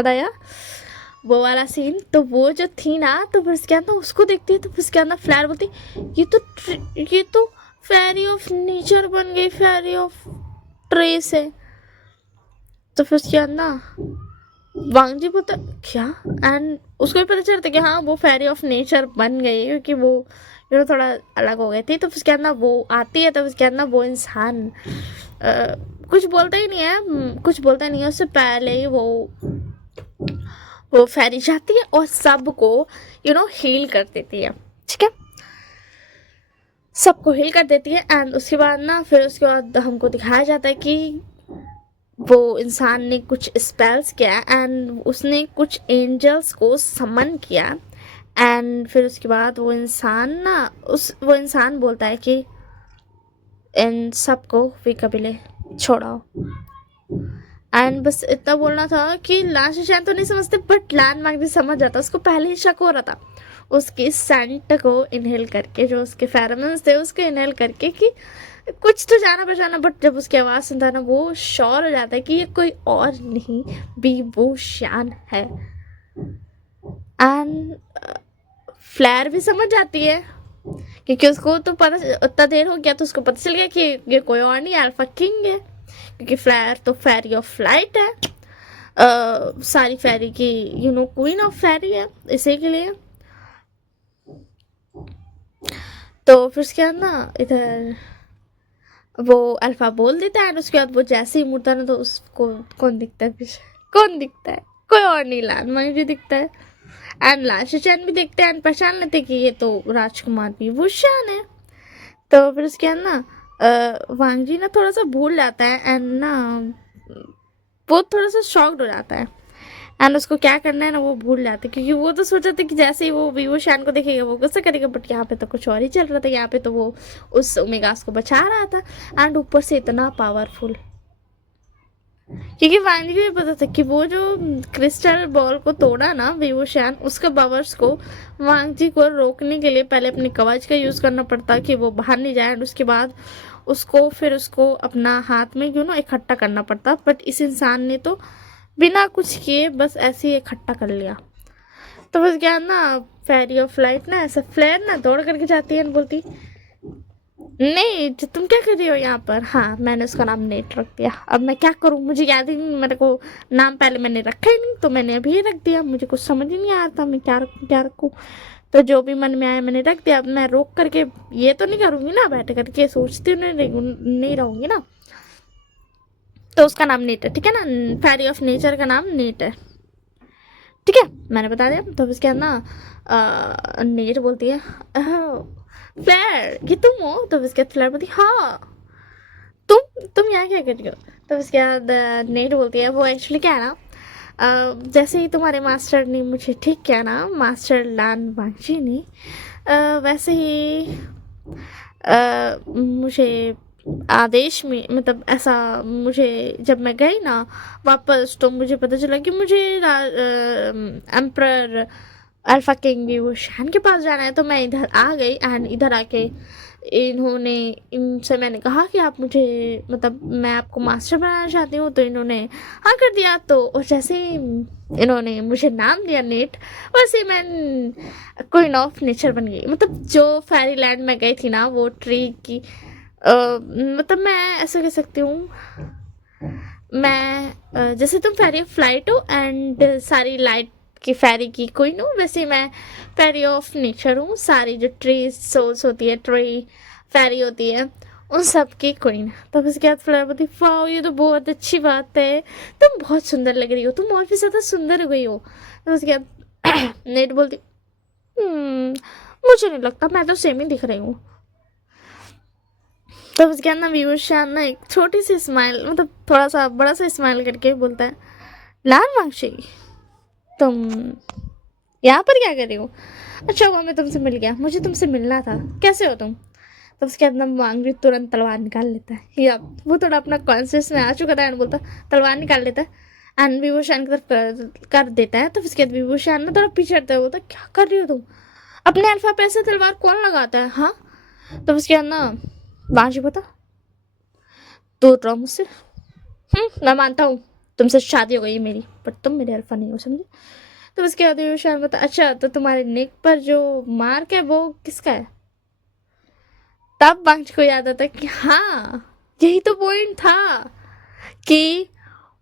आया वो वाला सीन। तो वो जो थी ना, तो फिर उसके अंदर उसको देखती है, तो फिर उसके अंदर फ्लैर बोलती ये तो फेरी ऑफ नेचर बन गई, फेरी ऑफ ट्रे से। तो फिर उसके बाद ना वांगजी बोलता क्या, एंड उसको भी पता चलता कि हाँ वो फेरी ऑफ नेचर बन गई, क्योंकि वो थोड़ा अलग हो गई थी। तो उसके बाद ना वो आती है, तो उसके बाद ना वो इंसान कुछ बोलता ही नहीं है, कुछ बोलता नहीं है, उससे पहले ही वो फेरी जाती है और सबको हील कर देती है, ठीक है, सबको हील कर देती है। एंड उसके बाद ना फिर उसके बाद हमको दिखाया जाता है कि वो इंसान ने कुछ स्पेल्स किया, एंड उसने कुछ एंजल्स को समन किया। एंड फिर उसके बाद वो इंसान बोलता है कि इन सबको वे कबीले छोड़ाओ। एंड बस इतना बोलना था कि लान शान तो नहीं समझते, बट लान मार्क भी समझ जाता, उसको पहले ही शक हो रहा था उसकी सेंट को इनहेल करके, जो उसके फेरोमोन्स थे उसको इनहेल करके, कि कुछ तो जाना पहचाना। बट जब उसकी आवाज़ सुनता है ना, वो श्योर हो जाता है कि ये कोई और नहीं भी वो शान है। एंड फ्लेयर भी समझ जाती है, क्योंकि उसको तो पता, उतना देर हो गया तो उसको पता चल गया कि ये कोई और नहीं अल्फा किंग है, क्योंकि फ्लेयर तो फेरी ऑफ फ्लाइट है, सारी फेरी की क्वीन ऑफ फेरी है, इसी के लिए। तो फिर उसके बाद ना इधर वो अल्फा बोल देता है, उसके बाद वो जैसे ही मुड़ता ना, तो उसको कौन दिखता है पीछे, कौन दिखता है, कोई और नहीं, लान मांगजी दिखता है। एंड लान शान भी देखते हैं, एंड पहचान लेते कि ये तो राजकुमार भी भूषण है। तो फिर उसके बाद ना वांगजी ना थोड़ा सा भूल जाता है, एंड ना वो थोड़ा सा शॉक्ड हो जाता है, एंड उसको क्या करना है ना वो भूल जाते, क्योंकि वो तो सोचा था कि जैसे ही वो शान को देखेगा वो गुस्सा करेगा, बट यहाँ पे तो कुछ और ही चल रहा था। यहाँ पे तो वो उस ओमेगास को बचा रहा था, एंड ऊपर से इतना पावरफुल, क्योंकि वांगी को ये पता था कि वो जो क्रिस्टल बॉल को तोड़ा ना विवोशान, उसका पावर्स को वांगजी को रोकने के लिए पहले अपने कवच का यूज करना पड़ता कि वो बाहर नहीं जाए, और उसके बाद उसको अपना हाथ में इकट्ठा करना पड़ता। बट इस इंसान ने तो बिना कुछ किए बस ऐसे ही इकट्ठा कर लिया। तो बस क्या ना, फेरी ऑफ लाइट ना ऐसा फ्लेयर ना दौड़ करके जाती है और बोलती, नहीं तो तुम क्या कर रही हो यहाँ पर। हाँ, मैंने उसका नाम नेट रख दिया। अब मैं क्या करूँ, मुझे याद ही नहीं, मेरे को नाम पहले मैंने रखा ही नहीं, तो मैंने अभी ही रख दिया। मुझे कुछ समझ ही नहीं आ रहा था मैं क्या रखूँ क्या रखूँ। तो जो भी मन में आया मैंने रख दिया। अब मैं रोक करके ये तो नहीं करूँगी ना, बैठ करके सोचती नहीं रहूँगी ना। तो उसका नाम नेट है, ठीक है ना। फेरी ऑफ नेचर का नाम नेट है, ठीक है, मैंने बता दिया। तो उसके बाद ना नेट बोलती है, फ्लैर ये तुम हो। तो उसके बाद फ्लैर बोलती है, हाँ तुम यहाँ क्या कर रही हो। तो उसके बाद नेट बोलती है, वो एक्चुअली क्या है ना, जैसे ही तुम्हारे मास्टर ने मुझे ठीक किया ना, मास्टर लान वांगजी ने, वैसे ही मुझे आदेश में, मतलब ऐसा, मुझे जब मैं गई ना वापस, तो मुझे पता चला कि मुझे एम्प्रर अल्फा किंग विवोशान के पास जाना है। तो मैं इधर आ गई, एंड इधर आके इनसे मैंने कहा कि आप मुझे, मतलब मैं आपको मास्टर बनाना चाहती हूँ। तो इन्होंने हाँ कर दिया। तो और जैसे ही इन्होंने मुझे नाम दिया नेट, वैसे मैं क्वीन ऑफ नेचर बन गई। मतलब जो फेरी लैंड में गई थी ना, वो ट्री की मतलब मैं ऐसा कह सकती हूँ, मैं जैसे तुम फेरी ऑफ फ्लाइट हो एंड सारी लाइट की फेरी की क्वीन हूँ, वैसे मैं फेरी ऑफ नेचर हूँ। सारी जो ट्री सोल्स होती है, ट्री फेरी होती है, उन सब की क्वीन। तब उसके बाद फ्लावर बोलती, वाह ये तो बहुत अच्छी बात है, तुम बहुत सुंदर लग रही हो, तुम और भी ज़्यादा सुंदर हो गई हो। तो उसके बाद नेट बोलती, मुझे नहीं लगता, मैं तो सेम ही दिख रही हूँ। तो उसके अंदर विवोशान ना एक छोटी सी स्माइल, मतलब थोड़ा सा बड़ा सा स्माइल करके बोलता है, लान वांगशी तुम यहाँ पर क्या कर रही हो। अच्छा वो मैं तुमसे मिल गया, मुझे तुमसे मिलना था, कैसे हो तुम। तो उसके अंदर वांगजी तुरंत तलवार निकाल लेता है, या वो थोड़ा अपना कॉन्शियस में आ चुका था, एंड बोलता तलवार निकाल लेता है एंड विभूषण की तरफ कर देता है। तो उसके बाद विभूषण ना थोड़ा पीछे हटता है, बोलता क्या कर रही हो तुम, अपने अल्फा पे ऐसे तलवार कौन लगाता है। हाँ, तो उसके बाद ना वांगजी बता, दूर रहो मुझसे। मैं मानता हूँ तुमसे शादी हो गई है मेरी, पर तुम मेरे अल्फा नहीं हो, समझे। तो उसके बाद विभूषण बता, अच्छा तो तुम्हारे नेक पर जो मार्क है वो किसका है। तब वांगजी को याद आता कि हाँ, यही तो पॉइंट था कि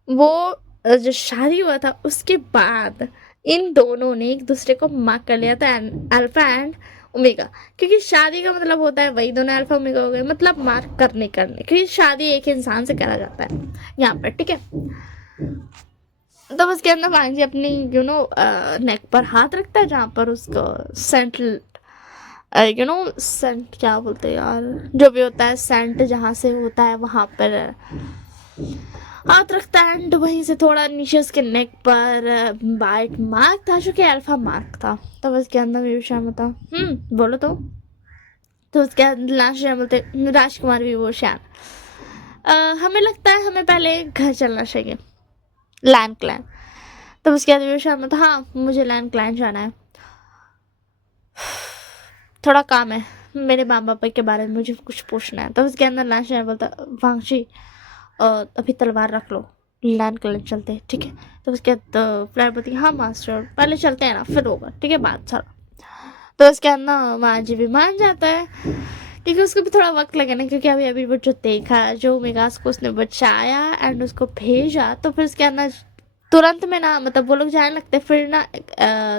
वो जो शादी हुआ था उसके बाद इन दोनों ने एक दूसरे को मार्क कर लिया था, अल्फा एंड ओमेगा। क्योंकि शादी का मतलब होता है वही दोनों अल्फा ओमेगा हो गए, मतलब मार्क करने, क्योंकि शादी एक इंसान से करा जाता है यहाँ पर, ठीक है। तो उसके अंदर वांगजी अपनी नेक पर हाथ रखता है, जहाँ पर उसको सेंट सेंट क्या बोलते हैं यार, जो भी होता है सेंट जहाँ से होता है वहाँ पर हाथ रखता है, एंड वहीं से थोड़ा नीचे उसके नेक पर वाइट मार्क था जो कि अल्फा मार्क था। तब उसके अंदर विभूषण था, बोलो तो उसके अंदर लास्ट बोलते, राजकुमार विभूषण हमें लगता है हमें पहले घर चलना चाहिए, लैंड क्लैन। तब उसके बाद विभूषण था, हाँ मुझे लैंड क्लैन जाना है, थोड़ा काम है, मेरे माँ बाप के बारे में मुझे कुछ पूछना है। तो उसके अंदर लास्ट बोलता, वांगजी अभी तलवार रख लो, लैंड क्लैन चलते हैं, ठीक है। तो उसके बाद फ्लैट बोलती, हाँ मास्टर पहले चलते हैं ना, फिर होगा, ठीक है बात सारा। तो उसके बाद ना वांगजी भी मान जाता है, क्योंकि उसको भी थोड़ा वक्त लगे ना, क्योंकि अभी अभी वो जो देखा, जो ओमेगास को उसने बचाया एंड उसको भेजा, तो फिर उसके अंदर तुरंत में ना, मतलब वो लोग जाने लगते, फिर ना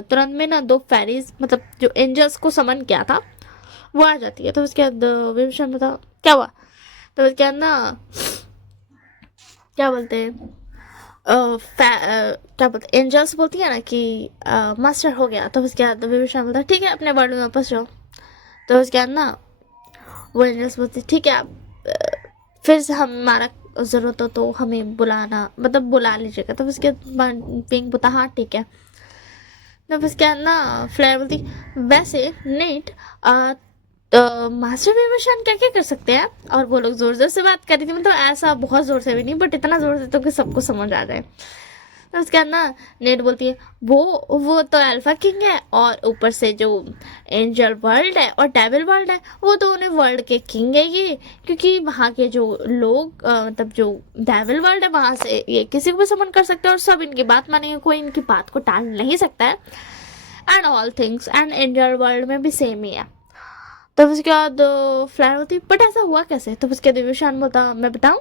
तुरंत में ना दो फेरीज, मतलब जो एंजल्स को समन किया था वो आ जाती है। तो उसके बाद विभूषण बता क्या हुआ। तो उसके बाद ना क्या बोलते हैं, क्या बोलते एंजल्स बोलती है ना कि मास्टर हो गया। तो उसके बाद विभूषण बोलता ठीक है अपने वर्ल्ड में वापस जाओ। तो उसके बाद ना वो एंजल्स बोलती ठीक है आप फिर से हमारा ज़रूरत हो तो हमें बुलाना, मतलब बुला लीजिएगा। तो उसके बाद पिंक बोलता हाँ ठीक है। तो उसके बाद ना फ्लेयर बोलती वैसे नेट तो मास्टर विभूषण क्या क्या कर सकते हैं, और वो लोग जोर जोर से बात कर रही थी, मतलब ऐसा बहुत जोर से भी नहीं बट इतना जोर से तो कि सबको समझ आ जाए। तो उसके बाद ना नेट बोलती है वो तो अल्फा किंग है, और ऊपर से जो एंजल वर्ल्ड है और डेविल वर्ल्ड है वो दोनों वर्ल्ड के किंग है ये, क्योंकि वहाँ के जो लोग मतलब जो डेविल वर्ल्ड है वहाँ से ये किसी को भी समन कर सकते हैं और सब इनकी बात मानेंगे, कोई इनकी बात को टाल नहीं सकता है। And all things, and angel world में भी सेम ही है। तो उसके बाद फ्लैट होती, बट ऐसा हुआ कैसे? तो उसके दिव्यशान बोलता, मैं बताऊं?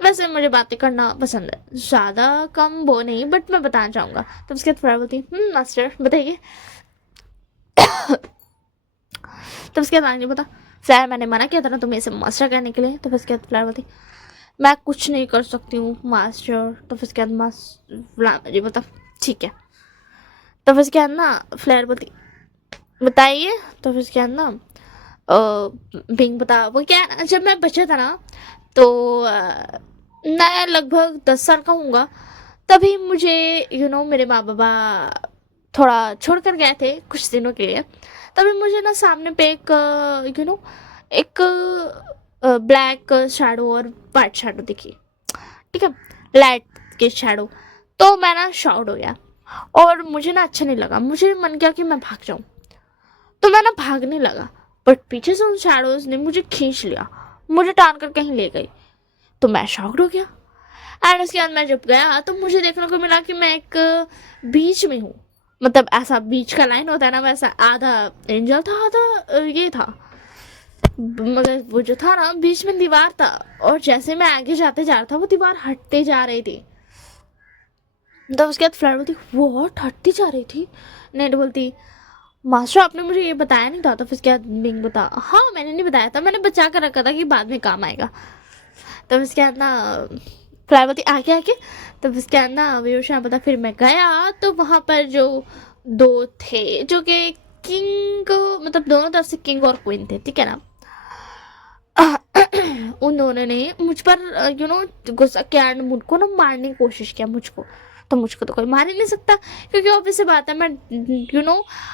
वैसे मुझे बातें करना पसंद है, ज़्यादा कम वो नहीं, बट मैं बताना चाहूँगा। तो उसके बाद फ्लैट बोलती, मास्टर बताइए। तो उसके बाद आगे बता, फ्लैट मैंने मना किया था ना तुम्हें इसे मास्टर कहने के लिए। तो उसके बाद फ्लैट बोलती, मैं कुछ नहीं कर सकती हूँ मास्टर। तो उसके बाद फ्लैट जी बता, ठीक है। तो उसके बाद ना फ्लैट बोलती, बताइए। तो फिर क्या ना बिंग बता, वो क्या है ना, जब मैं बच्चा था ना तो मैं लगभग 10 साल का हूँगा, तभी मुझे मेरे माँ बाबा थोड़ा छोड़ कर गए थे कुछ दिनों के लिए। तभी मुझे ना सामने पे एक एक ब्लैक शैडो और वाइट शैडो दिखी, ठीक है, लाइट के शैडो। तो मैं ना शॉक्ड हो गया और मुझे ना अच्छा नहीं लगा, मुझे मन किया कि मैं भाग जाऊँ। तो मैं ना भागने लगा, बट पीछे से उन शैडोज ने मुझे खींच लिया, मुझे टान कर कहीं ले गई। तो मैं शॉक्ड हो गया। एंड उसके बाद मैं जब गया तो मुझे देखने को मिला कि मैं एक बीच में हूँ, मतलब ऐसा बीच का लाइन होता है ना, वैसा आधा एंजल था आधा ये था, मगर वो जो था ना बीच में दीवार था, और जैसे मैं आगे जाते जा रहा था वो दीवार हटते जा रही थी। तो उसके बाद फ्लैट बोलती, वो हटती जा रही थी। नेट बोलती, मास्टर आपने मुझे ये बताया नहीं था। तो फिर क्या बिंग बता, हाँ मैंने नहीं बताया था, मैंने बचा कर रखा था कि बाद में काम आएगा। तो फिर क्या ना फ्लावती आके आके तो फिर क्या ना विरोशा पता, फिर मैं गया तो वहाँ पर जो दो थे जो कि किंग, मतलब दोनों तरफ से किंग और क्वीन थे, ठीक है ना। उन दोनों ने मुझ पर गुस्सा किया एंड मुझको ना मारने की कोशिश किया मुझको। तो मुझको तो कोई मार ही नहीं सकता, क्योंकि ऑब्वियस सी बात है, मैं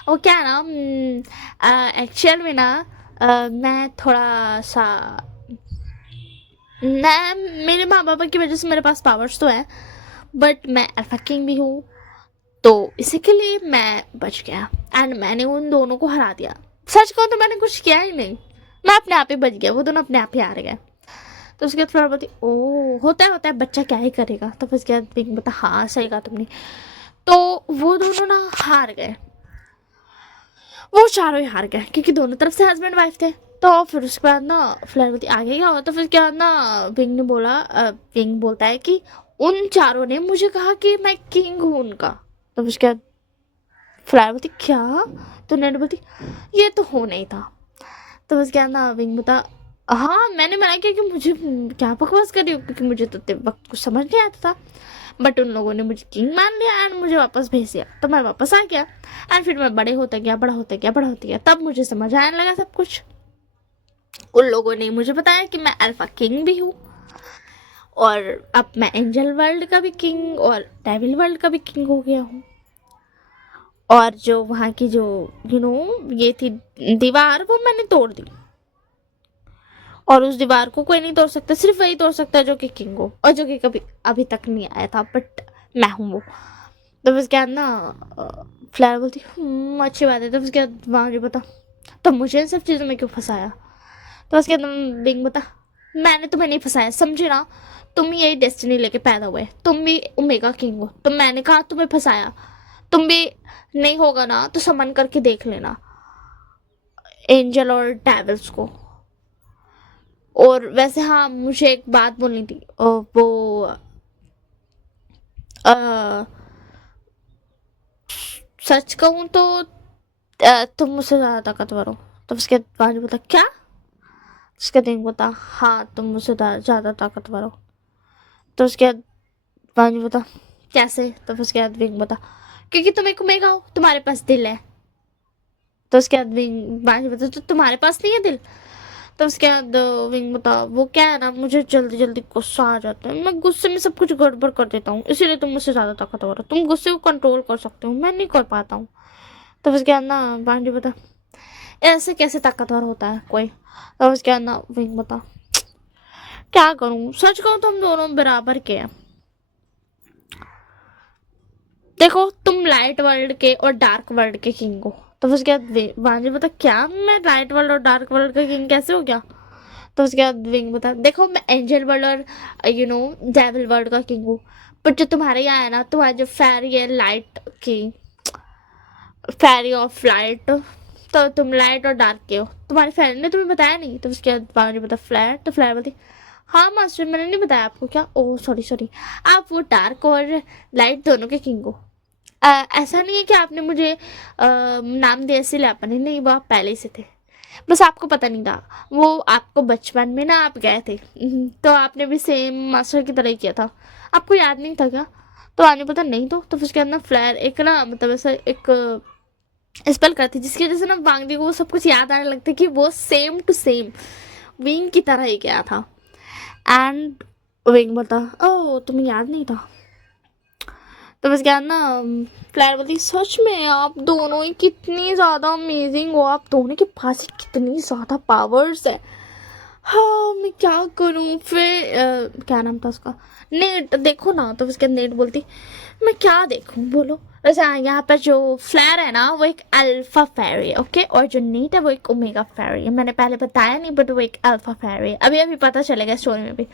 वो क्या है ना एक्चुअल में ना मैं थोड़ा सा मैं मेरे माँ बाप की वजह से मेरे पास पावर्स तो है, बट मैं अल्फा किंग भी हूँ, तो इसी के लिए मैं बच गया एंड मैंने उन दोनों को हरा दिया। सच कहूँ तो मैंने कुछ किया ही नहीं, मैं अपने आप ही बच गया, वो दोनों अपने आप ही हार गए। तो उसके बाद थोड़ा बहुत ओ होता है बच्चा क्या ही करेगा। तो फिर उसके बाद बिंग बता, हाँ सही कहा तुमने। तो वो दोनों ना हार गए, वो चारों ही हार गए क्योंकि दोनों तरफ से हस्बैंड वाइफ थे। तो फिर उसके बाद ना फ्लैट आगे क्या हुआ, तो फिर क्या ना विंग ने बोला, विंग बोलता है कि उन चारों ने मुझे कहा कि मैं किंग हूँ उनका। तो फिर उसके बाद फ्लैट बोलती क्या? तो नेट बोलती ये तो हो नहीं था। तो बस क्या ना विंग बता, हाँ मैंने मना किया कि मुझे क्या बकवास कर रही हो, क्योंकि मुझे तो वक्त कुछ समझ नहीं आता था, बट उन लोगों ने मुझे किंग मान लिया एंड मुझे वापस भेज दिया। तो मैं वापस आ गया एंड फिर मैं बड़े होता गया, बड़ा होता गया, बड़ा होता गया, तब मुझे समझ आने लगा सब कुछ। उन लोगों ने मुझे बताया कि मैं अल्फा किंग भी हूँ, और अब मैं एंजल वर्ल्ड का भी किंग और डेविल वर्ल्ड का भी किंग हो गया हूँ। और जो वहाँ की जो ये थी दीवार, वो मैंने तोड़ दी, और उस दीवार को कोई नहीं तोड़ सकता, सिर्फ वही तोड़ सकता है जो कि किंग हो, और जो कि कभी अभी तक नहीं आया था, बट मैं हूँ वो। तो बस क्या ना फ्लैर बोलती, अच्छी बात है। तो उसके बाद वहाँ जो बता, तो मुझे इन सब चीज़ों में क्यों फंसाया? तो उसके बाद बिंग बता, मैंने तुम्हें नहीं फंसाया, समझे ना, तुम यही डेस्टिनी लेके पैदा हुए, तुम भी ओमेगा किंग हो, तो मैंने कहा तुम्हें फंसाया, तुम भी नहीं होगा ना तो समन करके देख लेना एंजल और डेविल्स को। और वैसे हाँ मुझे एक बात बोलनी थी, वो सच कहूँ तो तुम मुझसे ज़्यादा ताकतवर हो। तो उसके बाद बता क्या? उसके दिन बता, हाँ तुम मुझसे ज़्यादा ताकतवर हो। तो उसके बाद बता कैसे? तो उसके बाद विंग बता, क्योंकि तुम एक ओमेगा हो, तुम्हारे पास दिल है। तो उसके बाद विंग बता, तो तुम्हारे पास नहीं है दिल? तो उसके बाद विंग बता, वो क्या है ना, मुझे जल्दी जल्दी गुस्सा आ जाता है, मैं गुस्से में सब कुछ गड़बड़ कर देता हूँ, इसीलिए तुम मुझसे ज़्यादा ताकतवर हो, तुम गुस्से को कंट्रोल कर सकते हो, मैं नहीं कर पाता हूँ। तो उसके बाद ना बांडी बता, ऐसे कैसे ताकतवर होता है कोई? तो उसके बाद ना विंग बता, क्या करूं, सच कहूं तो हम दोनों बराबर के हैं। देखो तुम लाइट वर्ल्ड के और डार्क वर्ल्ड के किंग हो। तो उसके बाद वांजी बता, क्या मैं लाइट वर्ल्ड और डार्क वर्ल्ड का किंग कैसे हो गया? तो उसके बाद विंग बता, देखो मैं एंजल वर्ल्ड और डेविल वर्ल्ड का किंग हूँ। पर जो तुम्हारे यहाँ है ना, तुम्हारी जो फेरी है लाइट की, फेरी ऑफ लाइट, तो तुम लाइट और डार्क के हो। तुम्हारी फेरी ने तुम्हें बताया नहीं? तो उसके बाद वांजी बता फ्लैट। तो फ्लैट बोलती, हाँ मास्टर मैंने नहीं बताया आपको क्या? ओह सॉरी सॉरी, आप वो डार्क और लाइट दोनों के किंग हो। ऐसा नहीं है कि आपने मुझे नाम दिया इसलिए आपने, नहीं वो आप पहले से थे, बस आपको पता नहीं था। वो आपको बचपन में ना आप गए थे, तो आपने भी सेम मास्टर की तरह ही किया था, आपको याद नहीं था क्या? तो आने पता नहीं। तो उसके अंदर फ्लेयर एक ना मतलब ऐसा एक स्पेल करती जिसकी वजह से ना वांगदी को वो सब कुछ याद आने लगता कि वो सेम टू सेम विंग की तरह ही गया था। एंड विंग बोलता, ओह तुम्हें याद नहीं था? तो बस क्या ना, फ्लैर बोलती, सच में आप दोनों ही कितनी ज़्यादा अमेजिंग हो, आप दोनों के पास ही कितनी ज़्यादा पावर्स है। हाँ मैं क्या करूँ फिर? क्या नाम था उसका? नेट देखो ना। तो उसके नेट बोलती, मैं क्या देखूँ बोलो? वैसे यहाँ पर जो फ्लैर है ना वो एक अल्फा फेरी है, ओके, और जो नीट है वो एक ओमेगा फेरी है। मैंने पहले बताया नहीं बट वो एक अल्फा फेरी है, अभी अभी पता चलेगा स्टोरी में भी।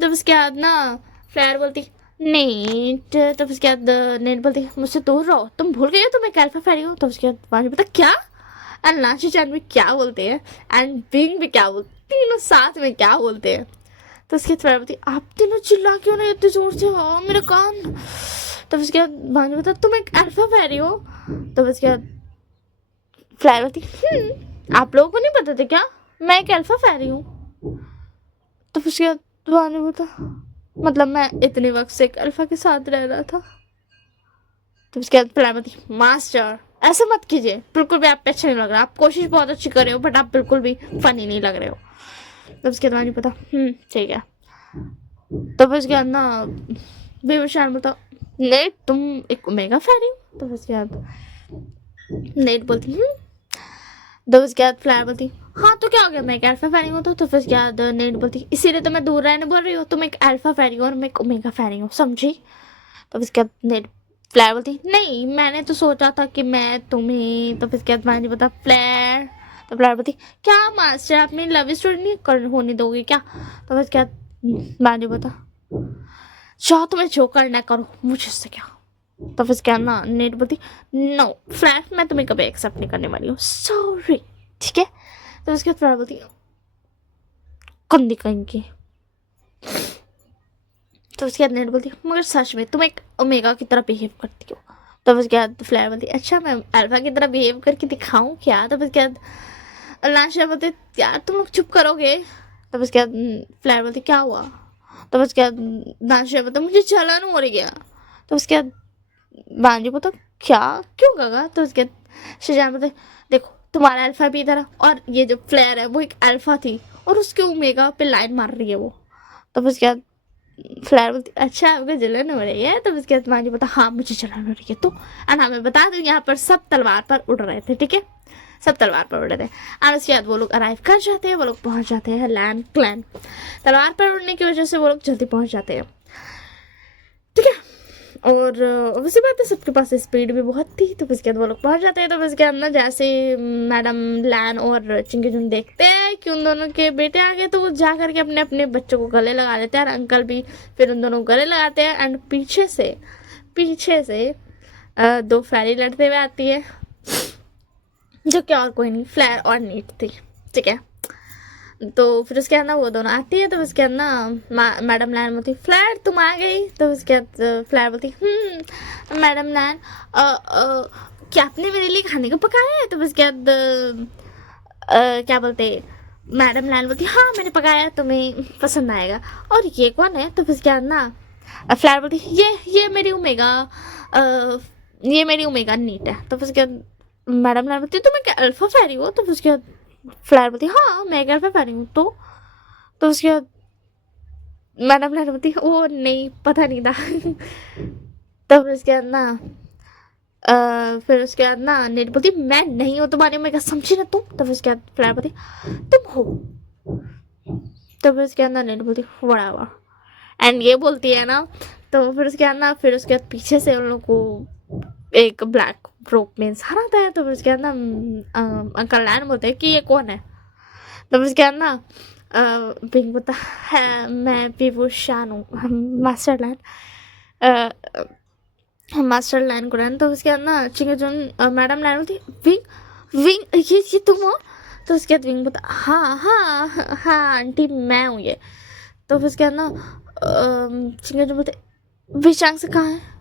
तो उसके बाद ना फ्लैर बोलती, नेट। तो उसके बाद नेट बोलती, मुझसे दूर रहो, तुम भूल गए हो तुम एक अल्फा फेरी हो। तो उसके बाद वानी पता क्या, एंड नाची चैन भी क्या बोलते हैं, एंड बिंग भी क्या बोलते, तीनों साथ में क्या बोलते हैं। तो उसके बाद बोलती, आप तीनों चिल्ला क्यों नहीं इतने जोर से? हाँ मेरे कान। तो उसके बाद वानी बता, तुम एक अल्फा फेरी हो? तो उसके बाद फ्लायर बोलती, आप लोगों को नहीं पता था क्या मैं एक अल्फा फेरी हूँ? तो उसके बाद वानी बता, मतलब मैं इतने वक्त से एक अल्फा के साथ रह रहा था। तो उसके बाद प्रलामती, मास्टर ऐसा मत कीजिए, बिल्कुल भी आप पे अच्छा नहीं लग रहा, आप कोशिश बहुत अच्छी कर रहे हो बट आप बिल्कुल भी फनी नहीं लग रहे हो। तो उसके बाद नहीं पता, ठीक है। तो फिर उसके बाद ना बेबशान बोलता, नेट तुम एक ओमेगा फेरी हो? तो उसके बाद नेट बोलती, तो उसके बाद फ्लायर बोलती, हाँ तो क्या हो गया, मैं एक अल्फा फेरी हूँ। तो फिर उसके बाद नेट बोलती, इसीलिए तो मैं दूर रहने बोल रही हूँ, तुम एक अल्फा फेरी हो और मैं एक ओमेगा फेरी हूँ, समझी? तो उसके बाद नेट फ्लैर बोलती, नहीं मैंने तो सोचा था कि मैं तुम्हें। तो फिर उसके बाद मैंने बता फ्लैर। तो फ्लैर बोलती, क्या मास्टर अपनी लव स्टोरी नहीं कर होने दोगे क्या? तो फिर उसके बाद मैंने बता, चाहो तुम्हें जो करना करो, मुझे उससे क्या? तो फिर उसके बाद ना नेट बोलती, नो फ्लैर मैं तुम्हें कभी एक्सेप्ट नहीं करने वाली हूँ, सॉरी, ठीक है? तो उसके बाद फ्लैर बोलती, गंदी कहीं। तो उसके बाद नेट बोलती, मगर सच में तुम एक ओमेगा की तरह बिहेव करती हो। तो उसके बाद फ्लैर बोलती, अच्छा मैं अल्फा की तरह बिहेव करके दिखाऊं क्या? तो उसके बाद लाशा बोलते, यार तुम लोग चुप करोगे? तो उसके बाद फ्लैर बोलती, क्या हुआ? तो उसके बाद नाशा बोलता, मुझे जलन हो रही है। तो उसके बाद बांजी बोलता, क्या क्यों गगा? तो उसके बाद शजान बोलते, देखो तुम्हारा अल्फा भी इधर और ये जो फ्लैर है वो एक अल्फा थी और उसके ओमेगा पे लाइन मार रही है वो। तो उसके बाद फ्लैर बोलती, अच्छा आपको जलन हो रही है? तो उसके बाद मानी बोलता, हाँ मुझे जलन हो रही है। तो एंड हमें बता दूँ यहाँ पर सब तलवार पर उड़ रहे थे, ठीक है, सब तलवार पर उड़ रहे थे। एंड उसके बाद वो लोग अराइव कर जाते हैं, वो लोग पहुंच जाते हैं लैंड क्लैन। तलवार पर उड़ने की वजह से वो लोग जल्दी पहुंच जाते हैं, ठीक है। और उसी बात है, सबके पास स्पीड भी बहुत थी। तो उसके बाद वो लोग पहुंच जाते हैं। तो उसके अंदर जैसे मैडम लैन और चिंकीचुन देखते हैं कि उन दोनों के बेटे आ गए, तो वो जा करके अपने अपने बच्चों को गले लगा लेते हैं और अंकल भी फिर उन दोनों को गले लगाते हैं। एंड पीछे से दो फ्लैरी लड़ते हुए आती है, जो कि और कोई नहीं फ्लैर और नीट थी, ठीक है। तो फिर उसके अंदर वो दोनों आती है। तो उसके अंदर मैडम लैन बोलती, फ्लैर तुम आ गई? तो उसके बाद फ्लैर बोलती, मैडम लैन क्या आपने मेरे लिए खाने को पकाया है? तो उसके बाद क्या बोलते, मैडम लैन बोलती, हाँ मैंने पकाया, तुम्हें पसंद आएगा। और ये कौन है? तो उसके बाद ना फ्लैर बोलती, ये मेरी ओमेगा ये मेरी ओमेगा नीट है। तो उसके बाद मैडम लैन बोलती, तुम क्या अल्फा फेरी हो? तो उसके बाद फ्लैर बोलती, हाँ मैं घर पे पा रही हूँ। तो उसके बाद मैडम लहर बोलती, ओ नहीं पता नहीं था। तब उसके बाद ना फिर उसके बाद ना नीट बोलती मैं नहीं हूँ तुम्हारी, मैं क्या समझी ना तुम। तो फिर उसके बाद फ्लावर बोलती तुम हो। तो फिर उसके बाद ना नीट बोलती वड़ा एंड ये बोलती है ना। तो फिर उसके बाद ना फिर उसके बाद पीछे से उन लोग को एक ब्लैक रोप में इंसान आता है। तो फिर उसके बाद ना अंकल लैन बोलते हैं कि ये कौन है। तो फिर उसके बाद ना पिंक बोलता है मैं पीवू शान हूँ, मास्टर लैन, मास्टर लैन को लैन। तो उसके बाद ना चिंगजून मैडम लैन बोलती विंग विंग ये तुम हो। तो उसके बाद विंग बोलता हाँ हाँ हाँ आंटी मैं हूँ ये। तो फिर उसके बाद ना चिंगजून बोलते विशांग से कहाँ है।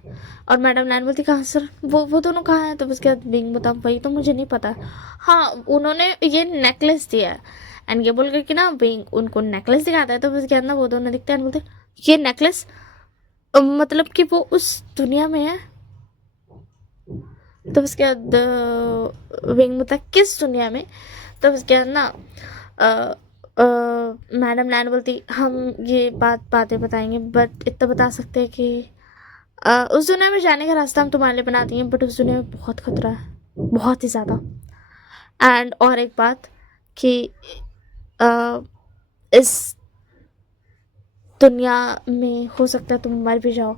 और मैडम लैन बोलती कहाँ सर, वो दोनों कहाँ हैं। तो उसके बाद विंग बता वही तो मुझे नहीं पता। हाँ उन्होंने ये नेकलेस दिया है एंड ये बोल कर कि ना विंग उनको नेकलेस दिखाता है। तो उसके बाद ना वो दोनों दिखते हैं बोलते ये नेकलेस मतलब कि वो उस दुनिया में है। तो उसके बाद विंग बता किस दुनिया में। तो उसके बाद ना मैडम लैन बोलती हम ये बातें बताएंगे बट इतना बता सकते हैं कि उस दुनिया में जाने का रास्ता हम तुम्हारे लिए बना दिए बट उस दुनिया में बहुत खतरा है, बहुत ही ज़्यादा। एंड और एक बात कि इस दुनिया में हो सकता है तुम मर भी जाओ,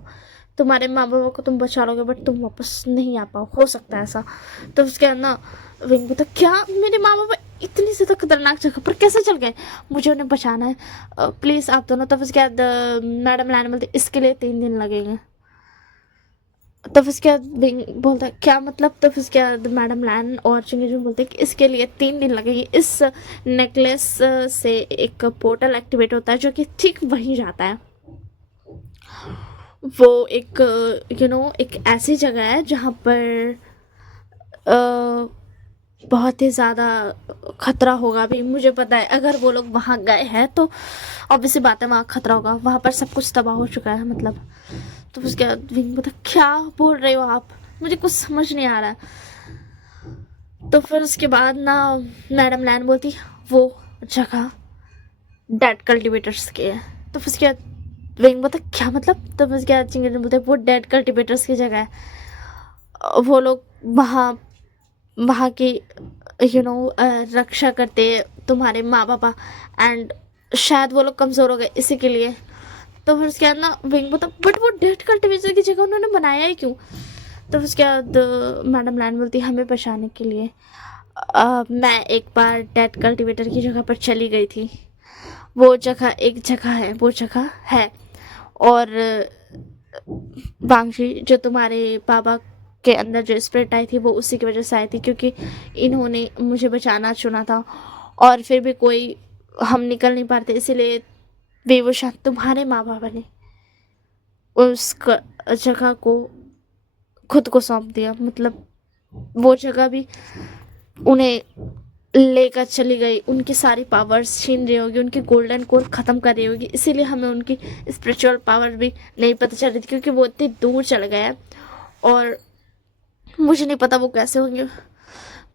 तुम्हारे माँ बाप को तुम बचा लोगे बट तुम वापस नहीं आ पाओ, हो सकता है ऐसा। तो उसके बाद ना विंग भी तो क्या मेरे माँ बाप इतनी ज़्यादा खतरनाक जगह पर कैसे चल गए, मुझे उन्हें बचाना है प्लीज़ आप दोनों। तब उसके बाद मैडम लैन बोलती इसके लिए 3 दिन लगेंगे। तब उसके बाद विंग बोलता है क्या मतलब। तब उसके बाद मैडम लैन और चिंगजून बोलते हैं कि इसके लिए 3 दिन लगेंगे। इस नेकलेस से एक पोर्टल एक्टिवेट होता है जो कि ठीक वहीं जाता है। वो एक एक ऐसी जगह है जहाँ पर बहुत ही ज़्यादा खतरा होगा भी, मुझे पता है। अगर वो लोग वहाँ गए हैं तो ऑब्वियसली बात है वहाँ खतरा होगा, वहाँ पर सब कुछ तबाह हो चुका है मतलब। तो उसके बाद विंग बता क्या बोल रहे हो आप, मुझे कुछ समझ नहीं आ रहा है। तो फिर उसके बाद ना मैडम लैन बोलती वो जगह डेड कल्टिवेटर्स की है। तो फिर उसके बाद विंग बता क्या मतलब। तो फिर उसके बाद चिंगजून बोलते वो डेड कल्टिवेटर्स की जगह है, वो लोग वहाँ वहाँ की रक्षा करते तुम्हारे माँ पापा एंड शायद वो लोग कमज़ोर हो गए इसी के लिए। तो फिर उसके बाद ना विंग बता बट वो डेड कल्टिवेटर की जगह उन्होंने बनाया ही क्यों। तो उसके बाद मैडम लैन बोलती हमें बचाने के लिए। मैं एक बार डेड कल्टिवेटर की जगह पर चली गई थी, वो जगह एक जगह है, वो जगह है। और वांगशी जो तुम्हारे बाबा के अंदर जो स्पिरिट आई थी वो उसी की वजह से आई थी क्योंकि इन्होंने मुझे बचाना चुना था और फिर भी कोई हम निकल नहीं पाते, इसीलिए वे वो शायद तुम्हारे माँ बाबा ने उस जगह को खुद को सौंप दिया। मतलब वो जगह भी उन्हें लेकर चली गई, उनकी सारी पावर्स छीन रही होगी, उनकी गोल्डन कोर ख़त्म कर रही होगी, इसीलिए हमें उनकी स्पिरिचुअल पावर भी नहीं पता चल रही थी क्योंकि वो इतनी दूर चले गए हैं और मुझे नहीं पता वो कैसे होंगे।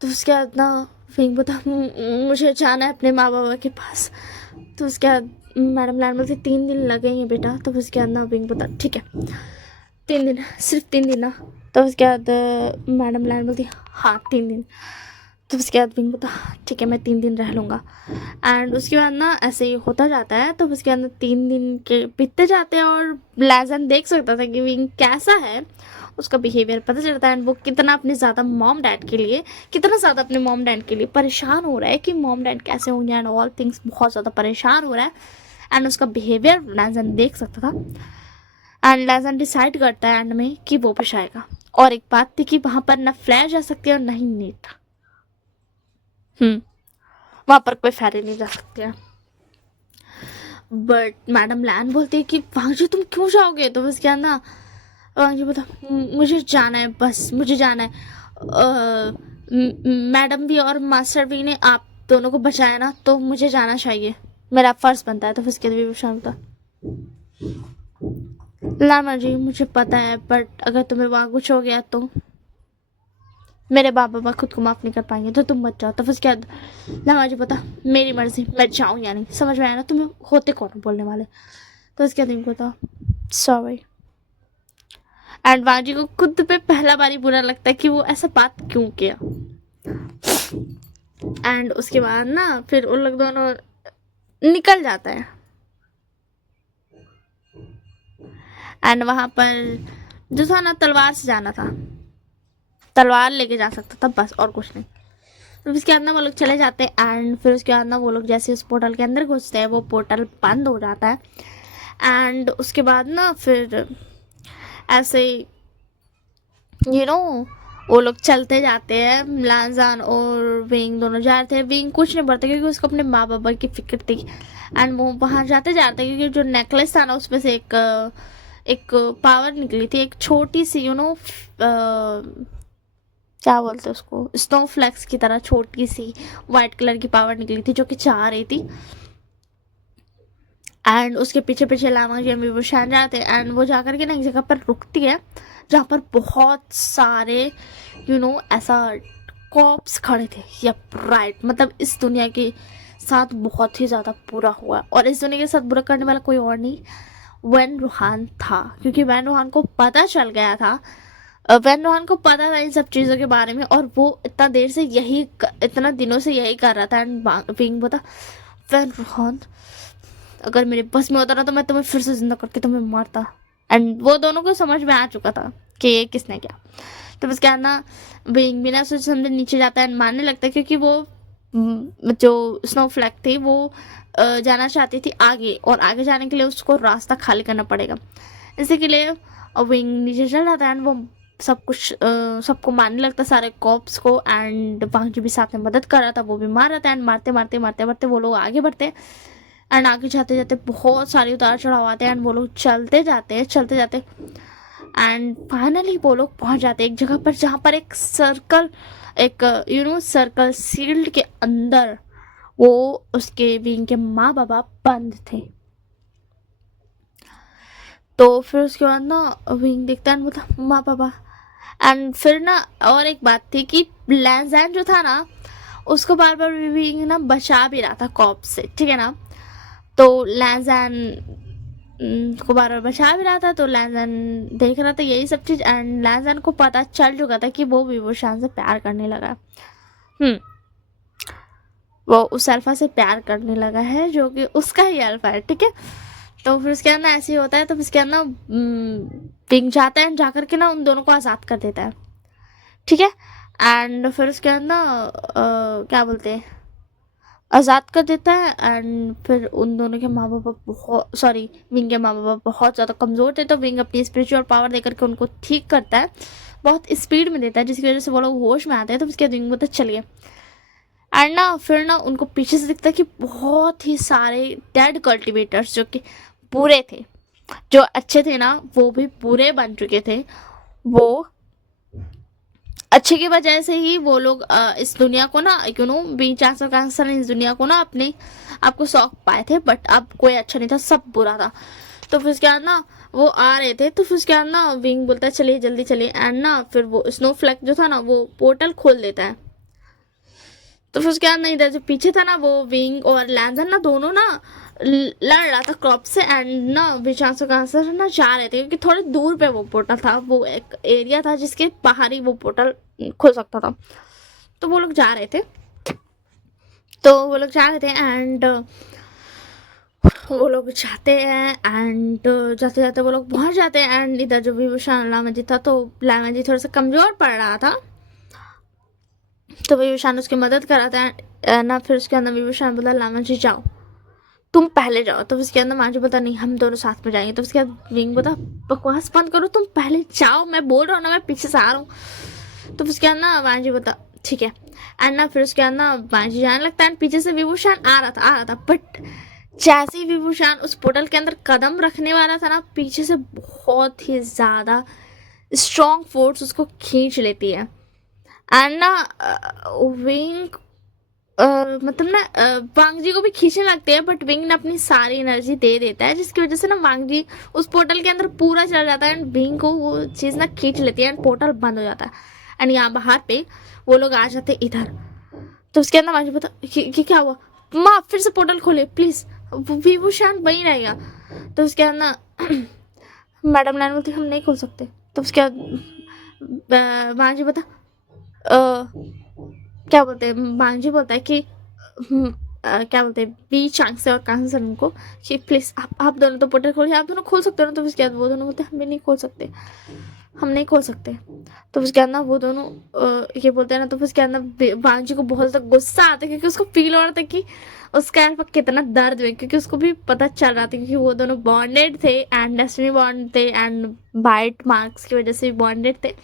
तो उसके बाद ना फिर बता मुझे जाना है अपने माँ बाबा के पास। तो उसके बाद मैडम लैन बोलती 3 दिन लगेंगे बेटा। तो उसके बाद ना विंग बता ठीक है 3 दिन, सिर्फ 3 दिन ना। तो उसके बाद मैडम लैन बोलती हाँ 3 दिन। तो उसके बाद विंग बोलता ठीक है मैं 3 दिन रह लूँगा। एंड उसके बाद ना ऐसे ही होता जाता है। तो उसके बाद 3 दिन के बीतते जाते हैं और लैजन देख सकता था कि विंग कैसा है, उसका बिहेवियर पता चलता है एंड वो कितना अपने ज़्यादा मॉम डैड के लिए कितना ज़्यादा अपने मॉम डैड के लिए परेशान हो रहा है कि मॉम डैड कैसे होंगे एंड ऑल थिंग्स, बहुत ज़्यादा परेशान हो रहा है। एंड उसका बिहेवियर लैजन देख सकता था एंड लैजन डिसाइड करता है एंड में कि वो पेश आएगा। और एक बात थी कि वहाँ पर ना फ्लैश जा सकती है और ना ही नीट, वहाँ पर कोई फेरी नहीं जा सकती है। बट मैडम लैन बोलती है कि वांगजी तुम क्यों जाओगे। तो बस क्या ना वांगजी बोलता मुझे जाना है, बस मुझे जाना है। मैडम भी और मास्टर भी ने आप दोनों को बचाया ना तो मुझे जाना चाहिए, मेरा फर्ज बनता है। तो फिर उसके भी शाम था लामा जी मुझे पता है बट अगर तुम्हें वहाँ कुछ हो गया तो मेरे बाप बाबा खुद को माफ़ नहीं कर पाएंगे, तो तुम मत जाओ। तो फिर क्या लामा जी पता मेरी मर्जी मैं जाऊँ या नहीं, समझ में आया ना तुम्हें, होते कौन बोलने वाले। तो इसके दिन को था सॉरी एंड वांगजी को खुद पे पहला बारी बुरा लगता है कि वो ऐसा बात क्यों किया। एंड उसके बाद ना फिर उन लोग दोनों निकल जाता है। एंड वहां पर जो था ना, तलवार से जाना था, तलवार लेके जा सकता था बस, और कुछ नहीं। तो उसके बाद ना वो लोग चले जाते हैं। एंड फिर उसके बाद ना वो लोग जैसे उस पोर्टल के अंदर घुसते हैं, वो पोर्टल बंद हो जाता है। एंड उसके बाद ना फिर ऐसे वो लोग चलते जाते हैं। लांजान और विंग दोनों जा रहे थे। विंग कुछ नहीं पड़ता क्योंकि उसको अपने माँ बाबा की फिक्र थी। एंड वो वहाँ जाते जाते क्योंकि जो नेकलेस था ना उसमें से एक पावर निकली थी, एक छोटी सी क्या बोलते हैं उसको, स्नोफ्लेक्स की तरह छोटी सी वाइट कलर की पावर निकली थी जो कि चाह रही थी। एंड उसके पीछे पीछे लामा जी वो शान जाते हैं। एंड वो जाकर के ना एक जगह पर रुकती है जहाँ पर बहुत सारे ऐसा कॉप्स खड़े थे। या राइट, मतलब इस दुनिया के साथ बहुत ही ज़्यादा बुरा हुआ, और इस दुनिया के साथ बुरा करने वाला कोई और नहीं, वैन रूहान था। क्योंकि वैन रूहान को पता चल गया था, वैन रूहान को पता था इन सब चीज़ों के बारे में, और वो इतना देर से इतना दिनों से यही कर रहा था। एंड विंग बोला, वैन रूहान अगर मेरे बस में होता ना तो मैं तुम्हें फिर से जिंदा करके तुम्हें मारता। एंड वो दोनों को समझ में आ चुका था कि ये किसने किया। तो बस क्या ना, विंग बिना सोच समझे नीचे जाता है, मारने लगता है क्योंकि वो जो स्नोफ्लैक थी वो जाना चाहती थी आगे, और आगे जाने के लिए उसको रास्ता खाली करना पड़ेगा। इसी के लिए विंग नीचे चल जाता है। एंड वो सबको मारने लगता है, सारे कॉप्स को। एंड वांगजी भी साथ में मदद कर रहा था, वो भी मार रहा था। एंड मारते मारते मारते मारते वो लोग आगे बढ़ते हैं। एंड आगे जाते जाते बहुत सारे उतार चढ़ाव आते हैं। एंड वो लोग चलते जाते एंड फाइनली वो लोग पहुंच जाते हैं एक जगह पर जहाँ पर एक सर्कल सील्ड के अंदर वो उसके विंग के माँ बाबा बंद थे। तो फिर उसके बाद ना विंग देखता है, मतलब माँ बाबा। एंड फिर ना और एक बात थी कि लैंजैन जो था ना उसको बार बार विंग ना बचा भी रहा था कॉप से, ठीक है ना। तो लैंजैन को बार बार बचा भी रहा था। तो लैंजैन देख रहा था यही सब चीज़। एंड लैंजैन को पता चल चुका था कि वो विवोशान से प्यार करने लगा। वो उस अल्फा से प्यार करने लगा है जो कि उसका ही अल्फा है, ठीक है। तो फिर उसके अंदर ऐसे ही होता है। तो फिर उसके अंदर विंग जाता है, जाकर के ना उन दोनों को आज़ाद कर देता है, ठीक है। एंड फिर उसके अंदर क्या बोलते हैं, आज़ाद कर देता है। एंड फिर उन दोनों के माँ बाबा विंग के माँ बाबा बहुत ज़्यादा कमज़ोर थे। तो विंग अपनी स्पिरिचुअल पावर देकर के उनको ठीक करता है, बहुत स्पीड में देता है, जिसकी वजह से वो लोग होश में आते हैं। तो उसके बाद विंग बोलता है चलिए। एंड ना फिर ना उनको पीछे से दिखता है कि बहुत ही सारे डेड कल्टिवेटर्स जो कि बुरे थे, जो अच्छे थे ना वो भी बुरे बन चुके थे। वो अच्छे की वजह से ही वो लोग इस दुनिया को ना बीच आंसर इस दुनिया को ना अपने आपको सौंप पाए थे। बट अब कोई अच्छा नहीं था, सब बुरा था। तो फिर उसके बाद ना वो आ रहे थे। तो फिर उसके बाद ना विंग बोलता है चलिए जल्दी चलिए। एंड ना फिर वो स्नोफ्लैक जो था ना वो पोर्टल खोल देता है। तो फिर उसके बाद ना इधर जो पीछे था ना वो विंग और लैंजन ना दोनों ना लड़ रहा था क्रॉप से। एंड ना विचांसो का आंसर ना जा रहे थे क्योंकि थोड़े दूर पे वो पोर्टल था, वो एक एरिया था जिसके बाहर ही वो पोर्टल खुल सकता था। तो वो लोग जा रहे थे एंड वो लोग जाते हैं। एंड जाते जाते वो लोग पहुंच जाते हैं। एंड इधर जो विभूषण लामाजी था, तो लामाजी थोड़ा सा कमज़ोर पड़ रहा था, तो विभूषण उसकी मदद कराता है ना। फिर उसके अंदर विभूषण बोला लामाजी जाओ, तुम पहले जाओ। तो उसके अंदर मांझी बोलता नहीं हम दोनों साथ में जाएंगे। तो उसके बाद विंग बोलता बकवास बंद करो, तुम पहले जाओ, मैं बोल रहा हूँ ना मैं पीछे से आ रहा हूँ। तो उसके अंदर ना मांझी बोलता ठीक है। एंड ना फिर उसके अंदर मांझी जाने लगता है। पीछे से विभूषण आ रहा था बट जैसे ही विभूषण उस पोर्टल के अंदर कदम रखने वाला था ना, पीछे से बहुत ही ज़्यादा स्ट्रॉन्ग फोर्स उसको खींच लेती है। एंड ना विंग मतलब ना वांगजी को भी खींचने लगते हैं, बट विंग ने अपनी सारी एनर्जी दे देता है, जिसकी वजह से ना वांगजी उस पोर्टल के अंदर पूरा चला जाता है। एंड विंग को वो चीज़ ना खींच लेती है एंड पोर्टल बंद हो जाता है। एंड यहाँ बाहर पे वो लोग आ जाते इधर। तो उसके अंदर वांगजी पता कि क्या हुआ, माँ फिर से पोर्टल खोले प्लीज़, विभूषण वहीं रहेगा। तो उसके अंदर मैडम लाइन बोलती हम नहीं खोल सकते। तो उसके बाद वांग जी बता क्या बोलते हैं, वांग जी बोलता है कि क्या बोलते हैं बी चांग से और कांग सन को कि प्लीज आप दोनों तो पोर्टल खोलिए, आप दोनों खोल सकते हो ना। तो उसके बाद वो दोनों बोलते हैं हम भी नहीं खोल सकते, हम नहीं खोल सकते। तो उसके बाद ना वो दोनों ये बोलते हैं ना। तो उसके बाद ना वांग जी को बहुत ज्यादा गुस्सा आता है, क्योंकि उसको फील हो रहा था कि उसका यार कितना दर्द है, क्योंकि उसको भी पता चल रहा था क्योंकि वो दोनों बॉन्डेड थे एंड डेस्टिनी बॉन्ड थे एंड बाइट मार्क्स की वजह से भी बॉन्डेड थे।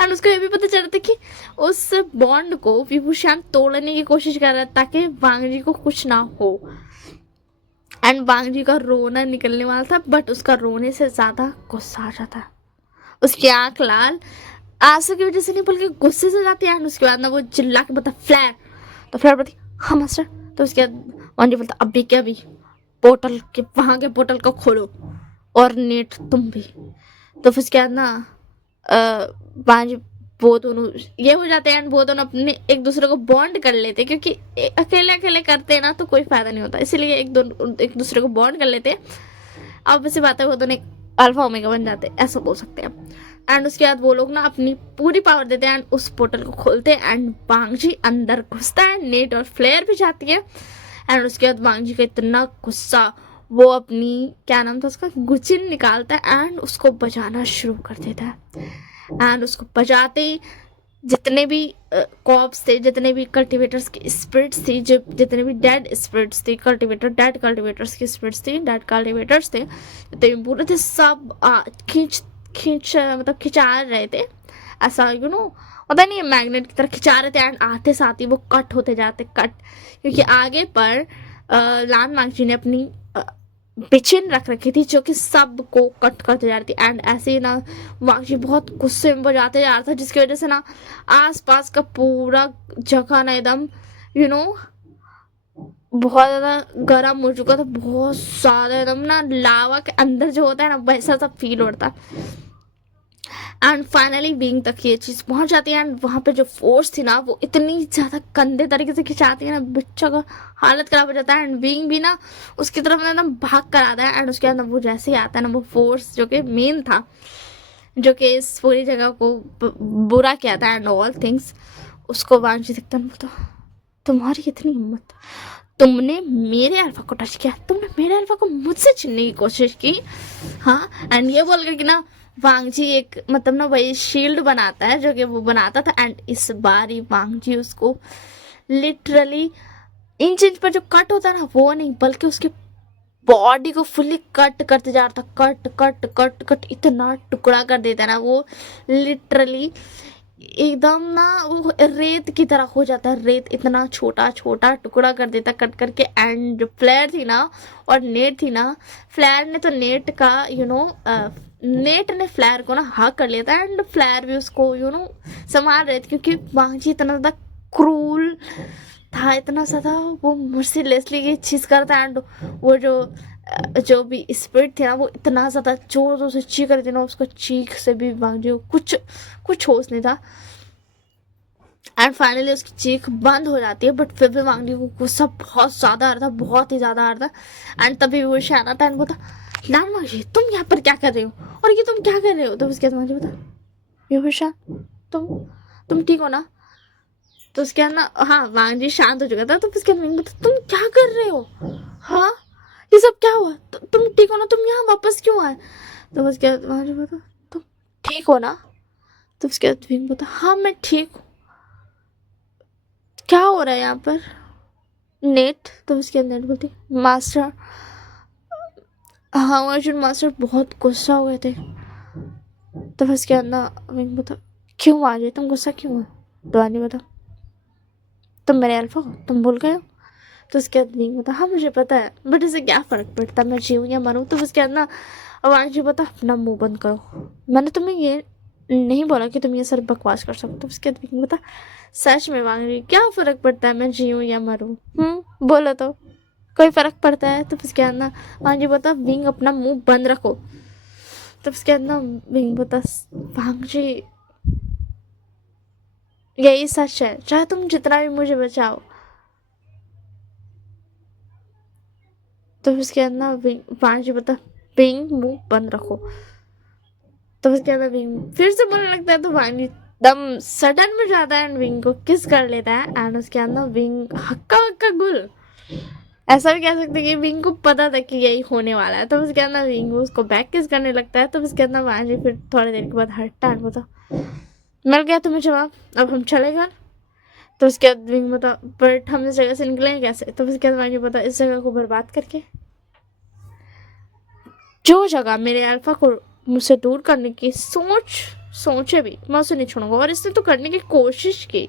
एंड उसको ये भी पता चल रहा था कि उस बॉन्ड को विभूषण तोड़ने की कोशिश कर रहा है ताकि वांग जी को कुछ ना हो। एंड वांग जी का रोना निकलने वाला था, बट उसका रोने से ज्यादा गुस्सा आ जाता है। उसकी आंख लाल आंसू की वजह से नहीं बल्कि गुस्से से जाती है। एंड उसके बाद ना वो चिल्ला के बता फ्लैर। तो फ्लैर बोलती हाँ मास्टर। तो उसके बाद वांग जी बोलता अभी क्या, अभी पोर्टल के वहां के पोर्टल को खोलो और नेट तुम भी। तो फिर उसके बाद ना वांग जी वो दोनों ये हो जाते हैं एंड वो दोनों अपने एक दूसरे को बॉन्ड कर लेते हैं, क्योंकि अकेले अकेले करते हैं ना तो कोई फायदा नहीं होता, इसीलिए एक दूसरे को बॉन्ड कर लेते हैं। अब वैसे बात है वो दोनों एक अल्फा ओमेगा बन जाते हैं, ऐसा बोल सकते हैं। एंड उसके बाद वो लोग ना अपनी पूरी पावर देते हैं एंड उस पोर्टल को खोलते हैं एंड वांग जी अंदर घुसता है, नेट और फ्लेयर भी जाती है। एंड उसके बाद वांग जी का इतना गुस्सा, वो अपनी क्या नाम था उसका गुचिन निकालता है एंड उसको बजाना शुरू कर देता है। एंड उसको बजाते ही जितने भी कॉप्स थे, जितने भी कल्टिवेटर्स की स्पिरिट्स थी, जो जितने भी डेड स्पिरिट्स थी, डेड कल्टिवेटर्स की स्पिरिट्स थी, डेड कल्टिवेटर्स थे, जितने भी पूरे थे सब खींच खींच मतलब खिंचा रहे थे ऐसा पता नहीं मैग्नेट की तरह खिंचा रहे थे। एंड आते साथ ही वो कट होते जाते कट, क्योंकि आगे पर लान मांगची ने अपनी बेचैन रख रखी थी जो कि सबको कट करते जा रही थी। एंड ऐसे ही ना वांगजी बहुत गुस्से में बजाते जा रहा था, जिसकी वजह से ना आसपास का पूरा जगह ना एकदम यू नो बहुत ज्यादा गर्म हो चुका था, बहुत ज्यादा एकदम ना लावा के अंदर जो होता है ना वैसा सा फील होता। एंड फाइनली बीइंग तक ये चीज पहुंच जाती है एंड वहां पे जो फोर्स थी ना वो इतनी ज्यादा गंदे तरीके से खिंचाती है ना, बच्चा का हालत खराब हो जाता है। एंड बीइंग भी ना उसकी तरफ ना एकदम भाग कर आता है। एंड उसके अंदर वो जैसे ही आता है ना वो फोर्स जो कि मेन था, जो कि इस पूरी जगह को बुरा किया था एंड ऑल थिंग्स, उसको वांची दिखता है। तो तुम्हारी इतनी हिम्मत, तुमने मेरे अल्फा को टच किया, तुमने मेरे अल्फा को मुझसे छीनने की कोशिश की। हाँ एंड ये बोल कर कि ना वांगजी एक मतलब ना वही शील्ड बनाता है जो कि वो बनाता था। एंड इस बार ही वांगजी उसको लिटरली इंच इंच पर जो कट होता है ना वो नहीं बल्कि उसके बॉडी को फुल्ली कट करते जा रहा था, कट कट कट कट इतना टुकड़ा कर देता है ना वो लिटरली एकदम ना वो रेत की तरह हो जाता है, रेत इतना छोटा छोटा टुकड़ा कर देता कट करके। एंड जो फ्लेयर थी ना और नेट थी ना, फ्लेयर ने तो नेट का नेट ने फ्लेयर को ना हक कर लिया था एंड फ्लेयर भी उसको संभाल रहे थे, क्योंकि वांगजी इतना ज्यादा क्रूल था, इतना ज्यादा वो मर्सीलेसली ये चीज करता। एंड वो जो भी स्पिरिट थी ना वो इतना ज्यादा जोर जोर से चीख रही थी ना, उसको चीख से भी वांगजी को कुछ कुछ होश नहीं था। एंड फाइनली उसकी चीख बंद हो जाती है, बट फिर भी वांगजी को गुस्सा बहुत ज्यादा आ रहा था, बहुत ही ज्यादा आ रहा था। एंड तभी वो शाना था एंड बोलता लान वांगजी तुम यहाँ पर क्या कर रहे हो और ये तुम क्या कर रहे हो। तो उसके बाद वांगजी बोलता विभूषा तुम तुम ठीक हो ना। तो उसके बाद ना हाँ वांगजी शांत हो चुका था। तो उसके बाद बोलता तुम क्या कर रहे हो, हाँ ये सब क्या हुआ, तुम ठीक हो ना, तुम यहाँ वापस क्यों आए। तो उसके बाद वांगजी बोलता तुम ठीक हो ना। तो उसके बाद विंग बोलता हाँ मैं ठीक हूँ, क्या हो रहा है यहाँ पर नेट। तो उसके अंदर नेट बोलती मास्टर, हाँ अर्जुन मास्टर बहुत गुस्सा हो गए थे। तो फिर उसके अंदर विंग बोलता क्यों आ जाए, तुम गुस्सा क्यों है। तो आनी बता तुम मेरे अल्फा हो, तुम भूल गए हो। तो उसके बाद विंग बोलता हाँ मुझे पता है बट इससे क्या फर्क पड़ता, मैं जीऊँ या मरूँ। तो उसके अंदर आवाज जी बता अपना मुंह बंद करो, मैंने तुम्हें ये नहीं बोला कि तुम ये सर बकवास कर सकते हो। उसके बाद विंग बता सच में मांग रही क्या फर्क पड़ता है मैं जीऊँ या मरूँ, बोलो तो कोई फर्क पड़ता है। तो उसके अंदर वांग जी बता विंग अपना मुंह बंद रखो। तो उसके अंदर विंग बता वांग जी यही सच है, चाहे तुम जितना भी मुझे बचाओ। तो उसके अंदर वांग जी बता विंग मुंह बंद रखो। तो उसके बाद विंग फिर से बोलने लगता है, तो वांगी एकदम सडन में जाता है एंड विंग को किस कर लेता है एंड उसके अंदर विंग हक्का हक्का गुल, ऐसा भी कह सकते हैं कि विंग को पता था कि यही होने वाला है। तो उसके अंदर विंग उसको बैक किस करने लगता है। तो उसके अंदर वांजी फिर थोड़ी देर के बाद हटता है, बता मिल गया तुम्हें जवाब, अब हम चले घर। तो उसके बाद विंग बता बट हम इस जगह से निकलेंगे कैसे। तो उसके बाद वांजी बता इस जगह को बर्बाद करके, जो जगह मेरे अल्फा को मुझसे दूर करने की सोचे भी मैं उसे नहीं छोड़ूंगा, और इसने तो करने की कोशिश की,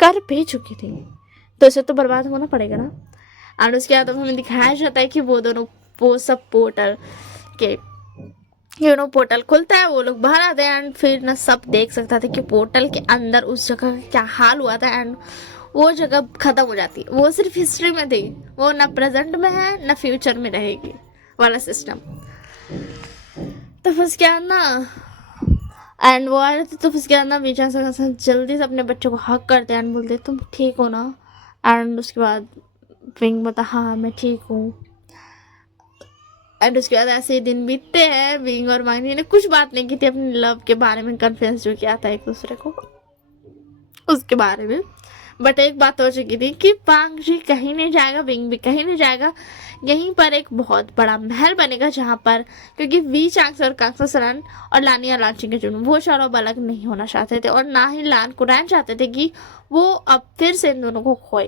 कर भी चुकी थी, तो इसे तो बर्बाद होना पड़ेगा ना। और उसके बाद हमें दिखाया जाता है कि वो दोनों वो सब पोर्टल के पोर्टल खुलता है, वो लोग बाहर आते हैं एंड फिर ना सब देख सकता था कि पोर्टल के अंदर उस जगह का क्या हाल हुआ था एंड वो जगह खत्म हो जाती है। वो सिर्फ हिस्ट्री में थी, वो ना प्रेजेंट में है ना फ्यूचर में रहेगी वाला सिस्टम। तो फिर उसके बाद ना एंड वो आ रहे थे, तो फिर उसके बाद ना विजय से जल्दी से अपने बच्चों को हक करते हैं एंड बोलते तुम ठीक हो ना। एंड उसके बाद विंग बता हाँ मैं ठीक हूँ। एंड उसके बाद ऐसे ही दिन बीतते हैं। विंग और मांगनी ने कुछ बात नहीं की थी अपने लव के बारे में, कन्फेंस जो किया था एक दूसरे को उसके बारे में, बट एक बात हो चुकी थी कि वांग जी कहीं नहीं जाएगा, विंग भी कहीं नहीं जाएगा। यहीं पर एक बहुत बड़ा महल बनेगा जहाँ पर, क्योंकि वी चांग्स और कांगसा सरन और लानिया लाची के जुनून वो चारों अलग नहीं होना चाहते थे, और ना ही लान कुरैन चाहते थे कि वो अब फिर से इन दोनों को खोए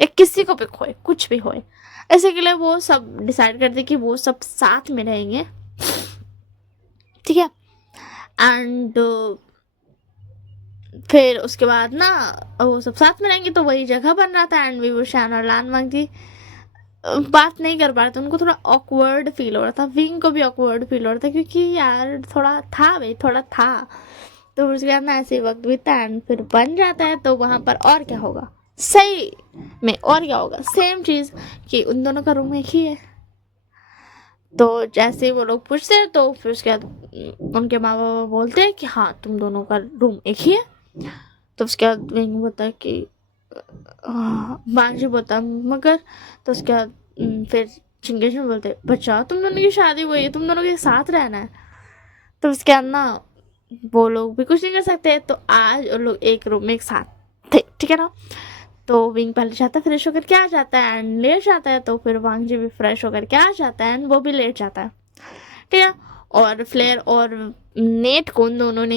या किसी को भी खोए, कुछ भी होए। ऐसे के लिए वो सब डिसाइड करते कि वो सब साथ में रहेंगे, ठीक है। एंड फिर उसके बाद ना वो सब साथ में रहेंगे, तो वही जगह बन रहा था एंड विभूषण और लान वांग जी बात नहीं कर पा रहे थे, उनको थोड़ा ऑकवर्ड फील हो रहा था, विंग को भी ऑकवर्ड फील हो रहा था, क्योंकि यार थोड़ा था भाई, थोड़ा था। तो उसके बाद ना ऐसे वक्त बीतता है एंड फिर बन जाता है। तो वहाँ पर और क्या होगा, सही में और क्या होगा, सेम चीज़ कि उन दोनों का रूम एक ही है। तो जैसे वो लोग पूछते हैं तो फिर उसके बाद उनके माँ बाबा बोलते हैं कि हाँ तुम दोनों का रूम एक ही है। तो उसके बाद विंग बोलता है कि मांझी बोलता मगर, तो उसके बाद फिर चिंगेश में बोलते बच्चा तुम दोनों की शादी हुई है, तुम दोनों के साथ रहना है। तो उसके बाद ना वो लोग भी कुछ नहीं कर सकते, तो आज वो लोग एक रूम में एक साथ थे, ठीक है ना। तो विंग पहले जाता है, फ्रेश होकर के आ जाता है एंड लेट जाता है। तो फिर वांग जी भी फ्रेश होकर के आ जाता है एंड वो भी लेट जाता है, ठीक है। और फ्लेयर और नेट को उन दोनों ने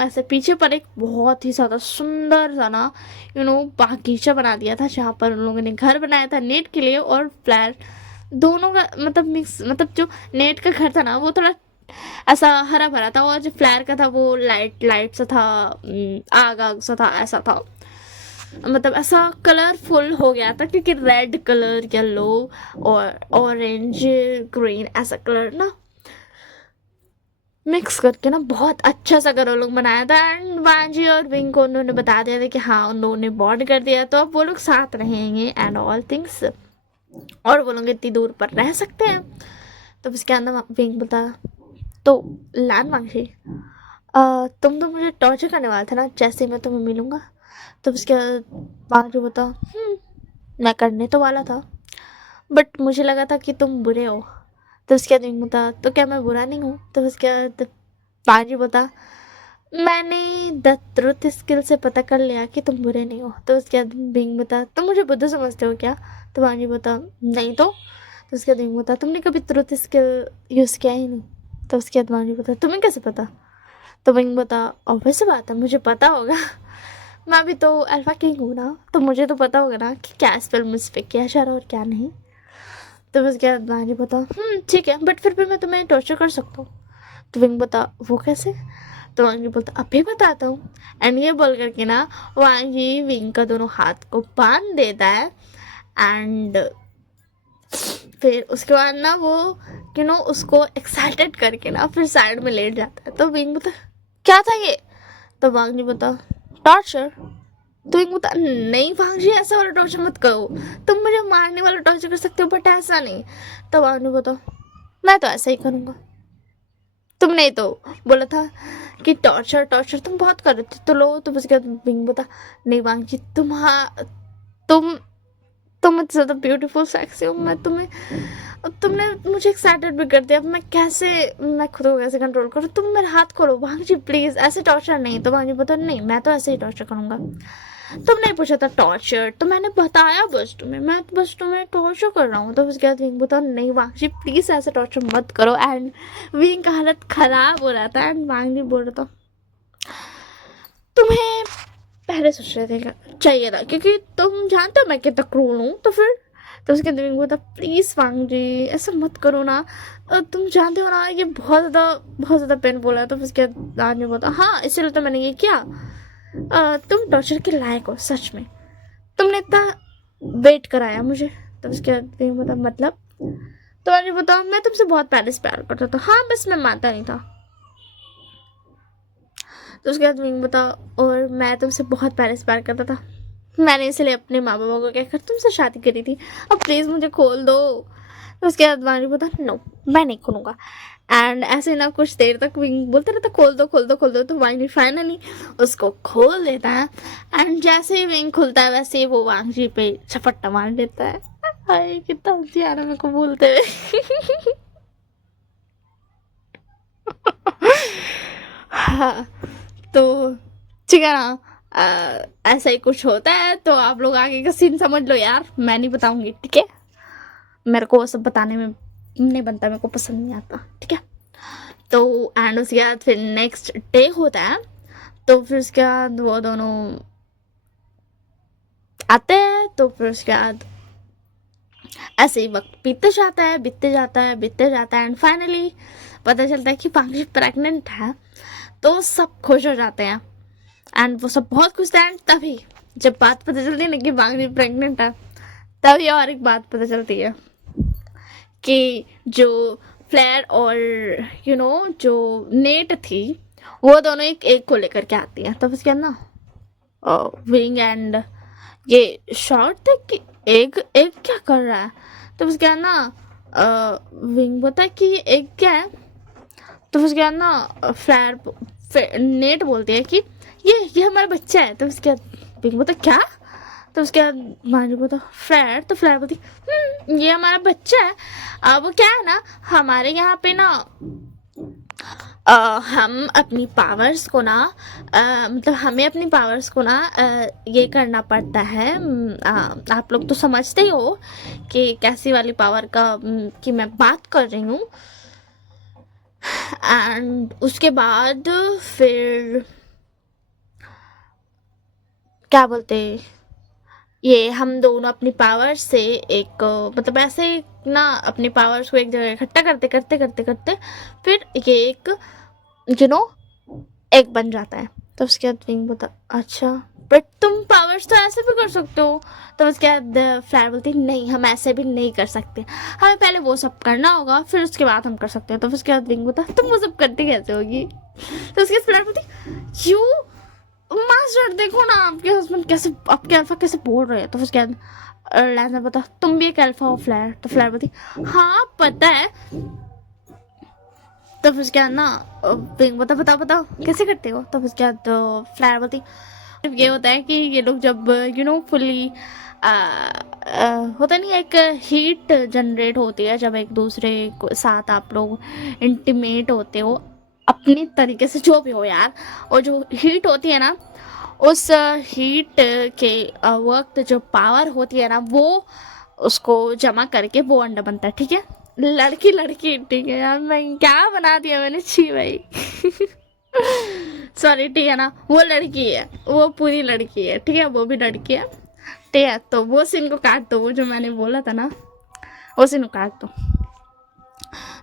ऐसे पीछे पर एक बहुत ही ज़्यादा सुंदर सा ना बागीचा बना दिया था, जहाँ पर उन लोगों ने घर बनाया था नेट के लिए। और फ्लेयर दोनों का मतलब मिक्स, मतलब जो नेट का घर था ना वो थोड़ा ऐसा हरा भरा था, और जो फ्लेयर का था वो लाइट लाइट सा था, आग आग सा था, ऐसा था, मतलब ऐसा कलरफुल हो गया था, क्योंकि रेड कलर, येलो और ऑरेंज ग्रीन ऐसा कलर ना मिक्स करके ना बहुत अच्छा सा करो लोग बनाया था। एंड वांजी और विंग को उन्होंने बता दिया था कि हाँ उन लोगों ने बॉन्ड कर दिया, तो अब वो लोग साथ रहेंगे एंड ऑल थिंग्स, और वो लोग इतनी दूर पर रह सकते हैं। तो उसके अंदर विंग बता तो लैन वांजी तुम तो मुझे टॉर्चर करने वाले थे ना जैसे मैं तुम्हें मिलूंगा। तो उसके बाद वांजी बता मैं करने तो वाला था, बट मुझे लगा था कि तुम बुरे हो। तो उसके बाद विंग बता तो क्या मैं बुरा नहीं हूँ। तो उसके बाद वांजी बता मैंने द ट्रुथ स्किल से पता कर लिया कि तुम बुरे नहीं हो। तो उसके बाद विंग बता तुम मुझे बुद्धू समझते हो क्या। तो वांजी बता नहीं तो उसके बाद विंग बता तुमने कभी ट्रुथ स्किल यूज़ किया ही नहीं। तो उसके बाद वांजी बता तुम्हें कैसे पता। तो विंग बता ऑब्वियस बात है मुझे पता होगा, मैं भी तो अल्फा किंग हूँ ना, तो मुझे तो पता होगा ना कि क्या स्पेल मुझ पर किया जा रहा और क्या नहीं। तो उसके बाद वांजी बता ठीक है, बट फिर भी मैं तुम्हें टॉर्चर कर सकता हूँ। तो विंग बता वो कैसे। तो वांगी बोलता अभी बताता हूँ। एंड ये बोल करके ना वांगी विंग का दोनों हाथ को बांध देता है एंड फिर उसके बाद ना वो उसको एक्साइटेड करके ना फिर साइड में लेट जाता है। तो विंग बता क्या था ये। तो वांगी बता टॉर्चर। तो विंग बता नहीं वांगी ऐसा वाला टॉर्चर मत करो, तुम मुझे मारने वाला टॉर्चर कर सकते हो बट ऐसा नहीं। तो वांगी बता मैं तो ऐसा ही करूँगा, तुमने तो बोला था कि टॉर्चर टॉर्चर तुम बहुत कर रहे थे तो लो। तो उसके बाद विंग बता नहीं वांग जी तुम तुम मुझसे ज़्यादा ब्यूटीफुल सेक्सी हो, मैं तुम्हें, तुमने मुझे एक्साइटेड भी कर दिया। अब मैं खुद को कैसे कंट्रोल करूँ? तुम मेरे हाथ खोलो भांजी प्लीज़, ऐसे टॉर्चर नहीं। तो भांजी बोलता नहीं, मैं तो ऐसे ही टॉर्चर करूँगा। तुमने पूछा था टॉर्चर, तो मैंने बताया बस तुम्हें, मैं बस तुम्हें टॉर्चर कर रहा हूँ। तो उसके बाद विंग बोलता नहीं वांगजी प्लीज़ ऐसे टॉर्चर मत करो। एंड विंग का हालत ख़राब हो रहा था। एंड वांगजी बोल रहा था तुम्हें पहले सोच रहे थे चाहिए था, क्योंकि तुम जानते हो मैं कितना क्रूर हूँ। तो फिर तो उसके अंदर बोलता प्लीज़ वांगजी ऐसा मत करो ना, तुम जानते हो ना ये बहुत ज़्यादा पेनफुल है। तो उसके बाद आदमी बोलता हाँ इसलिए तो मैंने ये किया। तुम टॉर्चर के लायक हो सच में, तुमने इतना वेट कराया मुझे। तो उसके बाद बोलता मतलब? तो मैंने बताया मैं तुमसे बहुत पहले से प्यार करता था। हाँ बस मैं मानता नहीं था। तो उसके बाद विंग बता और मैं तुमसे बहुत पहले से प्यार करता था, मैंने इसलिए अपने माँ बाबा को कहकर तुमसे शादी करी थी, अब प्लीज़ मुझे खोल दो। तो उसके बाद वाणी बता नो मैं नहीं खोलूँगा। एंड ऐसे ना कुछ देर तक विंग बोलते रहता खोल दो खोल दो खोल दो। तो वाणी फाइनली उसको खोल देता है। एंड जैसे ही विंग खुलता है वैसे ही वो वांगजी पे झपट्टा मार देता है। हाय कितना हंसी आ रहा है मेरे को बोलते हुए। हाँ तो ठीक है ना, ऐसा ही कुछ होता है। तो आप लोग आगे का सीन समझ लो यार, मैं नहीं बताऊंगी ठीक है, मेरे को वो सब बताने में नहीं बनता, मेरे को पसंद नहीं आता ठीक है। तो एंड उसके बाद फिर नेक्स्ट डे होता है। तो फिर उसके बाद वो दोनों आते हैं। तो फिर उसके बाद ऐसे ही वक्त बीतते जाता है बीतते जाता है बीतते जाता है। एंड फाइनली पता चलता है कि पांगजी प्रेग्नेंट है। तो सब खुश हो जाते हैं एंड वो सब बहुत खुश थे। एंड तभी जब बात पता चलती है ना कि पांगजी प्रेग्नेंट है, तभी और एक बात पता चलती है कि जो फ्लेयर और जो नेट थी वो दोनों एक को लेकर के आती है। तब उसके ना विंग एंड ये शॉर्ट थे कि एक क्या कर रहा है। तो उसके ना विंग बोलता है कि एक क्या है। तो उसके बाद ना फ्लेयर नेट बोलती है कि ये हमारा बच्चा है। तो उसके बाद विंग बोलता क्या। तो उसके बाद मानी बोलता फ्लेयर। तो फ्लेयर बोलती ये हमारा बच्चा है। अब क्या है ना हमारे यहाँ पे ना हम अपनी पावर्स को ना मतलब हमें अपनी पावर्स को ना ये करना पड़ता है। आप लोग तो समझते ही हो कि कैसी वाली पावर का कि मैं बात कर रही हूँ। एंड उसके बाद फिर क्या बोलते ये हम दोनों अपनी पावर्स से एक मतलब ऐसे ना अपनी पावर्स को एक जगह इकट्ठा करते करते करते करते फिर ये एक एक बन जाता है। तो उसके बाद विंग बोलता अच्छा बट तुम पावर्स तो ऐसे भी कर सकते हो। तो उसके बाद फ्लायर बोलती नहीं हम ऐसे भी नहीं कर सकते, हमें पहले वो सब करना होगा फिर उसके बाद हम कर सकते हैं। तो उसके बाद विंग बोलता तुम वो सब करती कैसे होगी। तो उसके बाद फ्लायर बोलती यू मास्टर देखो ना आपके हस्बैंड कैसे आपके अल्फा कैसे बोल रहे हैं। तो उसके बाद लैंडर बता तुम भी एक अल्फा हो फ्लैर। तो फ्लैर बोलती हाँ पता है। तो फिर उसके बाद ना विंग बता बताओ बताओ कैसे करते हो। तो उसके बाद फ्लैर बोलती ये होता है कि ये लोग जब फुली होता नहीं एक हीट जनरेट होती है जब एक दूसरे को साथ आप लोग इंटीमेट होते हो अपनी तरीके से जो भी हो यार, और जो हीट होती है ना उस हीट के वक्त जो पावर होती है ना वो उसको जमा करके वो अंडा बनता है ठीक है। लड़की लड़की ठीक है यार, मैं क्या बना दिया मैंने छी भाई। सॉरी ठीक है ना, वो लड़की है, वो पूरी लड़की है ठीक है, वो भी लड़की है ठीक है। तो वो सीन को काट दो, वो जो मैंने बोला था ना वो सीन को काट दो।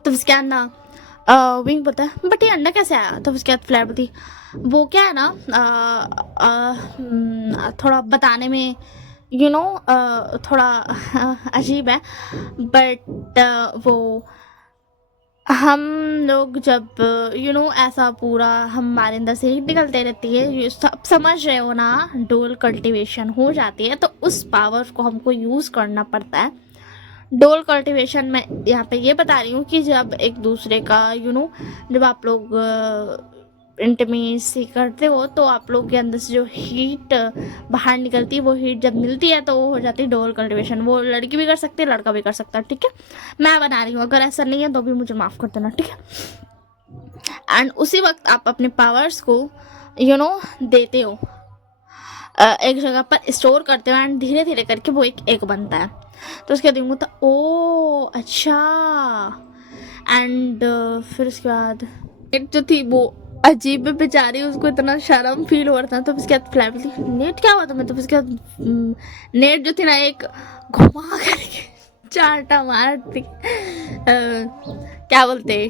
तो उसके बाद ना विंग बोलता है बट ये अंडा कैसे आया। तो उसके बाद फ्लैर बोलती वो क्या है ना थोड़ा बताने में थोड़ा अजीब है बट वो हम लोग जब ऐसा पूरा हमारे अंदर से हीट निकलते रहती है, ये सब समझ रहे हो ना, डोल कल्टीवेशन हो जाती है तो उस पावर को हमको यूज़ करना पड़ता है। डोल कल्टीवेशन में यहाँ पे ये बता रही हूँ कि जब एक दूसरे का जब आप लोग इंटीमेसी करते हो तो आप लोग के अंदर से जो हीट बाहर निकलती है, वो हीट जब मिलती है तो वो हो जाती है डोर कल्टिवेशन। वो लड़की भी कर सकती है, लड़का भी कर सकता है, ठीक है। मैं बना रही हूँ, अगर ऐसा नहीं है तो भी मुझे माफ़ कर देना, ठीक है। एंड उसी वक्त आप अपने पावर्स को देते हो, एक जगह पर स्टोर करते हो, एंड धीरे धीरे करके वो एक बनता है। तो उसके बाद होता ओ अच्छा। एंड फिर उसके बाद एक जो थी वो अजीब में बेचारी, उसको इतना शर्म फील हो रहा था। तो उसके बाद फ्लैट नेट क्या हुआ था, मैं तो उसके बाद नेट जो थी ना एक घुमा करके चांटा मारती, क्या बोलते,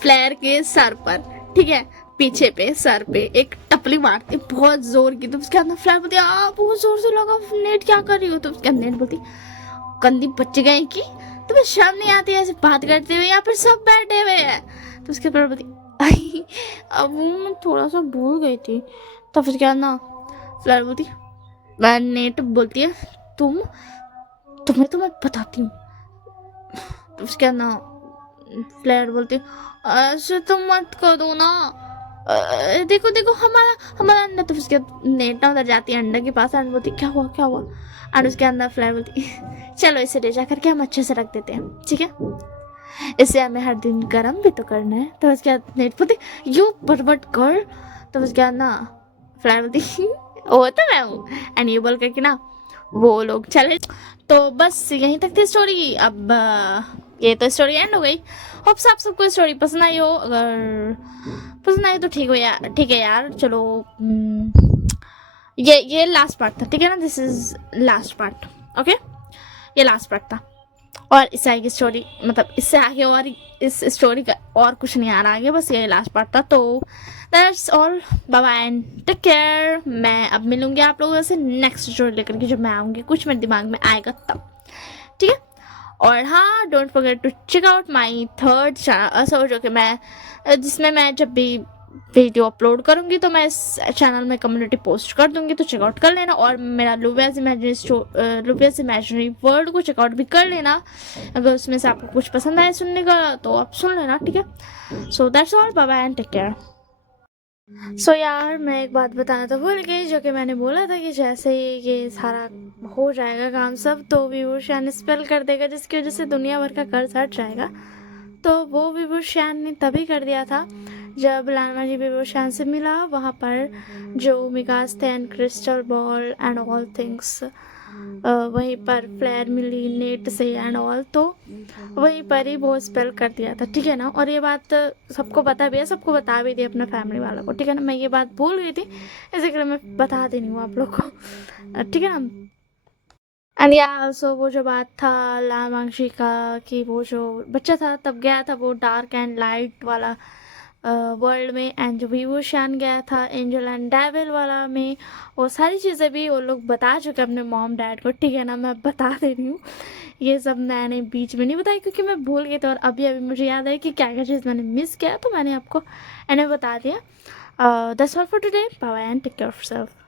फ्लेयर के सर पर, ठीक है, पीछे पे सर पे एक टपली मारती बहुत जोर की। तो उसके अंदर फ्लेयर बोलती बहुत जोर से लगा, नेट क्या कर रही हो। तो उसके अंदर नेट बोलती गंदी बच्चे गए की, तुम्हें शर्म नहीं आती ऐसे बात करते हुए, यहाँ पर सब बैठे हुए हैं। तो उसके ऊपर बोलती अब मैं थोड़ा सा भूल गई थी। तो फिर क्या ना फ्लेयर बोलती, मैं नेट बोलती है तुम्हें तो मैं बताती हूँ। तो उसके ना फ्लेयर बोलती ऐसे तो मत करो ना, देखो देखो हमारा अंडा। तो उसके नेट ना उधर जाती है अंडा के पास, एंड बोलती क्या हुआ क्या हुआ। एंड उसके अंदर फ्लाई बोलती चलो इसे ले जा करके हम अच्छे से रख देते हैं, ठीक है, इसे हमें हर दिन गर्म भी तो करना है। तो उसके बाद नेट बोलती यू बट कर। तो उसके बाद ना फ्लाई बोलती वो तो मैं हूँ, एंड ये बोल करके ना वो लोग चले। तो बस यहीं तक थी स्टोरी। अब ये तो स्टोरी एंड हो गई। होप्स आप सबको स्टोरी पसंद आई हो, अगर पसंद आई तो ठीक है यार चलो। ये लास्ट पार्ट था, ठीक है ना, this is last part, okay, ये लास्ट पार्ट था। और इससे आगे स्टोरी, मतलब इससे आगे और इस स्टोरी का और कुछ नहीं आ रहा आगे, बस ये लास्ट पार्ट था। तो that's all, bye bye and take care. मैं अब मिलूंगी आप लोगों से नेक्स्ट स्टोरी लेकर के, जब मैं आऊँगी, कुछ मेरे दिमाग में आएगा तब, ठीक है। और हाँ, don't forget to check out my third channel, जो कि मैं जिसमें मैं जब भी वीडियो अपलोड करूँगी तो मैं इस चैनल में कम्युनिटी पोस्ट कर दूँगी, तो चेकआउट कर लेना। और मेरा लुवियाज इमेजिनरी वर्ल्ड को चेकआउट भी कर लेना, अगर उसमें से आपको कुछ पसंद आए सुनने का तो आप सुन लेना, ठीक है। So that's all, bye bye and take care. So यार मैं एक बात बताना तो भूल गई, जो कि मैंने बोला था कि जैसे ही ये सारा हो जाएगा काम सब, तो विभूषण स्पेल कर देगा, जिसकी वजह से दुनिया भर का कर्ज हट जाएगा। तो वो विभूषण ने तभी कर दिया था जब लालमा जी विभूषण से मिला, वहाँ पर जो मिकास थे and crystal ball and all things, वहीं पर फ्लेयर मिली नेट से एंड ऑल, तो वहीं पर ही वो स्पेल कर दिया था, ठीक है ना। और ये बात सबको पता भी है, सबको बता भी दी अपने फैमिली वालों को, ठीक है ना। मैं ये बात भूल गई थी, इसी के लिए मैं बता दे रही हूँ आप लोग को, ठीक है ना। एंड या ऑल्सो वो जो बात था लामांशी का, कि वो जो बच्चा था तब गया था वो डार्क एंड लाइट वाला वर्ल्ड में, एंड जो विभूषण गया था एंजल एंड डेविल वाला में, वो सारी चीज़ें भी वो लोग बता चुके अपने मॉम डैड को, ठीक है ना। मैं बता दे रही हूँ, ये सब मैंने बीच में नहीं बताया क्योंकि मैं भूल गई थी, और अभी अभी मुझे याद है कि क्या क्या चीज़ मैंने मिस किया, तो मैंने आपको बता दिया। That's all for today, bye bye and take care of yourself.